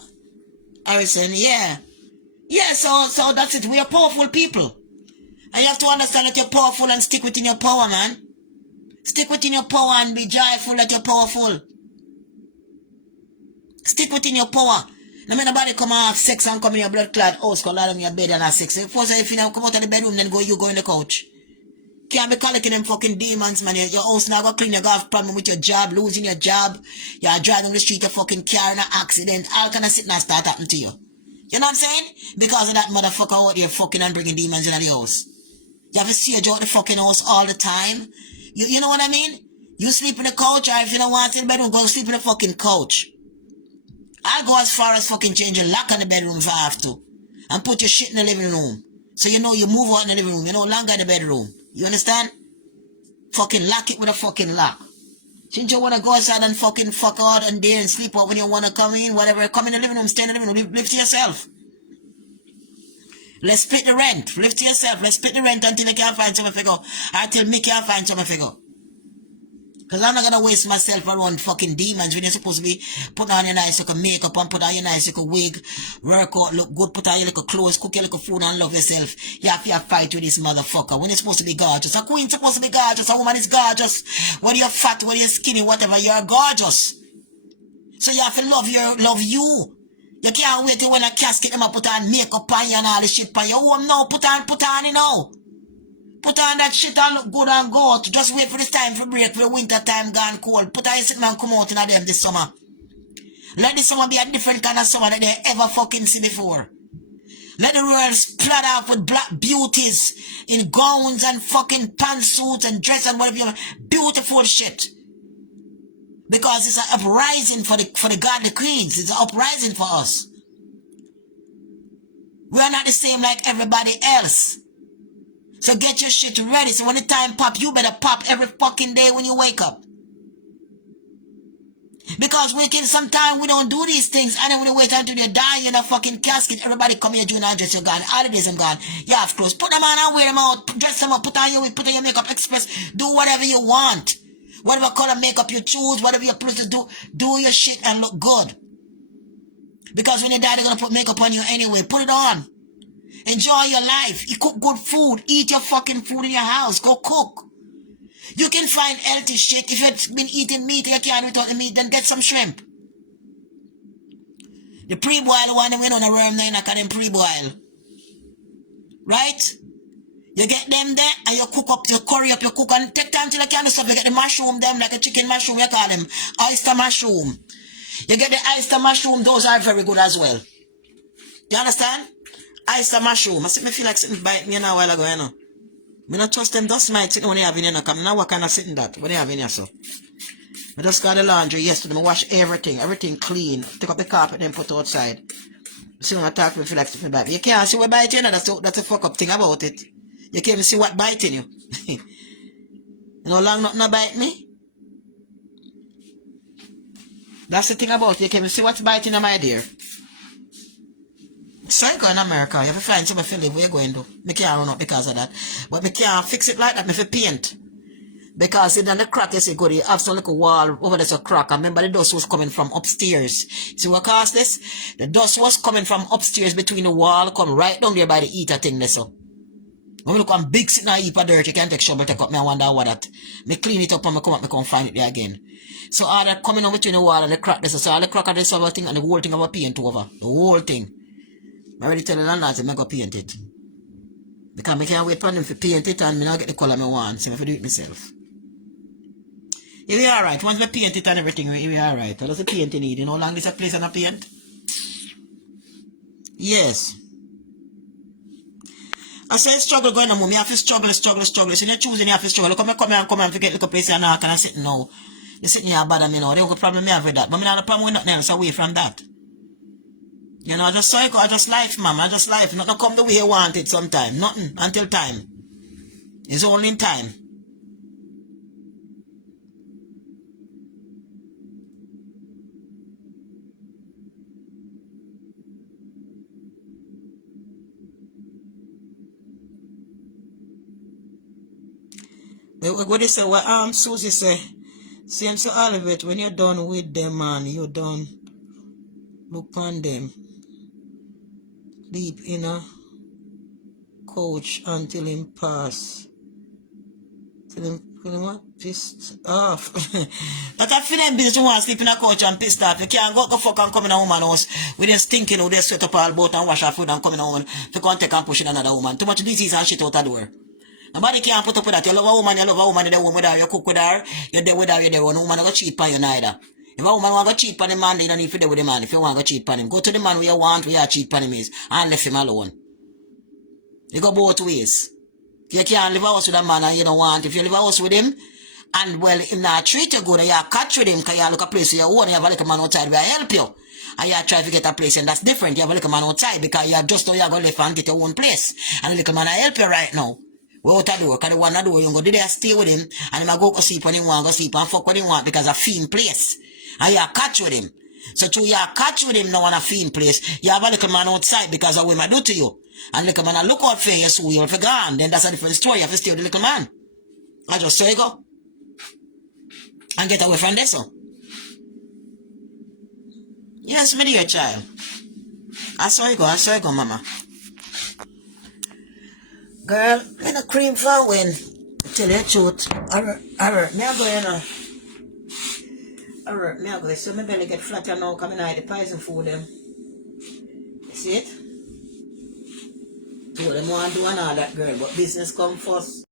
Harrison, yeah. Yeah, so that's it. We are powerful people. And you have to understand that you're powerful and stick within your power, man. Stick within your power and be joyful that you're powerful. Stick within your power. No matter nobody come and have sex and come in your blood clot house, go lie on your bed and have sex. If you don't come out of the bedroom, then you go in the couch. Can't be collecting them fucking demons, man. Your house now go clean, you got a problem with your job, losing your job. You're driving on the street, your fucking car in an accident. All kind of shit now start happening to you. You know what I'm saying? Because of that motherfucker out there fucking and bringing demons in the house. You have to see you out the fucking house all the time. You know what I mean? You sleep in the couch, or if you don't want to in the bedroom, go sleep in the fucking couch. I'll go as far as fucking change your lock on the bedroom if I have to. And put your shit in the living room. So you know you move out in the living room. You're no longer in the bedroom. You understand? Fucking lock it with a fucking lock. Since you want to go outside and fucking fuck out and there and sleep out when you want to come in, whatever, come in the living room, stay in the living room, live to yourself. Let's split the rent. Live to yourself. Let's split the rent until I can't find somewhere to go. Until me can't find somewhere to go. Because I'm not going to waste myself around fucking demons when you're supposed to be putting on your nice little makeup and put on your nice little wig, work out, look good, put on your little clothes, cook your little food and love yourself. You have to fight with this motherfucker when you're supposed to be gorgeous. A queen's supposed to be gorgeous. A woman is gorgeous. Whether you're fat, whether you're skinny, whatever, you're gorgeous. So you have to love you. You can't wait till when a casket them and put on makeup on you and all this shit on you. Oh no, put on it now. Put on that shit and look good and go out. Just wait for this time for break, for the winter time gone cold. Put on your sit man come out in them this summer. Let this summer be a different kind of summer that they ever fucking see before. Let the world splatter off with black beauties in gowns and fucking pantsuits and dress and whatever you want. Beautiful shit. Because it's an uprising for the godly queens. It's an uprising for us. We are not the same like everybody else. So get your shit ready. So when the time pop, you better pop every fucking day when you wake up. Because waking sometime we don't do these things. And then when you wait until you die in a fucking casket, everybody come here doing undress, you're gone. Holidays I'm gone. You have clothes. Put them on and wear them out. Dress them up. Put on your wig. Put on your makeup express. Do whatever you want. Whatever color makeup you choose. Whatever you're supposed to do. Do your shit and look good. Because when you die, they're going to put makeup on you anyway. Put it on. Enjoy your life. You cook good food. Eat your fucking food in your house. Go cook. You can find healthy shit. If you've been eating meat, you can't without the meat, then get some shrimp. The pre-boil one, we don't worm now, because them pre-boil. Right? You get them there, and you cook up, you curry up, you cook, and take time till you can't stop. You get the mushroom, them, like a chicken mushroom, you call them. Oyster mushroom. You get the oyster mushroom, those are very good as well. You understand? Oyster mushroom. I feel like sitting bite me a while ago, you know. I don't trust them dust mites sitting when they have in here, because I know what kind of sitting that, when they have in here, so. I just got the laundry yesterday, I wash everything clean. Take up the carpet, then put outside. See when I talk, I feel like sitting bite me. You can't see what biting, you know, that's a fuck up thing about it. You can't even see what biting you. You know, long nothing bite me. That's the thing about it. You can't even see what's biting you, my dear. Psycho in America, you have to find somewhere to live where you're going to. I can't run up because of that. But I can't fix it like that, I have to paint. Because in the crack, you see, good, you have some little wall over there's a crack. I remember the dust was coming from upstairs. See what caused this? The dust was coming from upstairs between the wall, come right down there by the heater thing there, so. When I look on big sitting on a heap of dirt, you can't take shovel, take up, me I wonder what that. Me clean it up and me come up, me come find it there again. So all that coming on between the wall and the crack there, so all the crack of this other thing and the whole thing of a paint over. The whole thing. I already tell the landlord to go paint it. Because I can't wait for them to paint it and I not get the colour I want, so I have to do it myself. It will be alright. Once I paint it and everything, it will be alright. What does the paint need? You know how long this a place and a paint? Yes. I say struggle going on, mom. You have to struggle. So you're choosing, you have to struggle. Come and forget little place and I can sit now. You're sitting here bad me now. The only problem I have with that. But I have a problem with nothing else away from that. You know, I just cycle, I just life, ma'am. I just life. Nothing come the way you want it sometime. Nothing until time. It's only in time. What they say, what Susie say, same to Olivette, when you're done with them, man, you're done, look on them, deep in a coach until him pass, till him what? Pissed off. But I feel them business, you want to sleep in a couch and pissed off. You can't go fuck and come in a woman house with them stinking out, they sweat up all about and wash her food and come in a woman, to come take and push in another woman. Too much disease and shit out the door. Nobody can't put up with that. You love a woman, you're the one with her, you cook with her, you're there with her, you're there. No woman will cheat on you neither. If a woman want to cheat on the man, you don't need to deal with the man. If you want to cheat on him, go to the man where you want, where you cheat on him is, and leave him alone. You go both ways. You can't live a house with a man and you don't want. If you live a house with him, and well, him not treat you good, and you catch with him, because you look a place where you own, you have a little man outside where I help you. And you try to get a place, and that's different. You have a little man outside, because you have just know you're going to live and get your own place. And the little man I help you right now. We're out of the door, because the one that door, you go there, stay with him, and him go sleep when he want, go sleep and fuck when he want, because a fiend place. And you catch with him. So to you catch with him now in a fiend place, you have a little man outside because of what he do to you. And little man look out for you, so you'll be gone. Then that's a different story. You have to stay with the little man. I just saw you go. And get away from this, so. Yes, my dear child. I saw you go, mama. Girl, I'm a cream for when. Tell you the truth. Alright, me I go, you know. Alright, me I go. So my belly get flatter now coming out the poison food them. You see it? So them want to do and all that, girl, but business come first.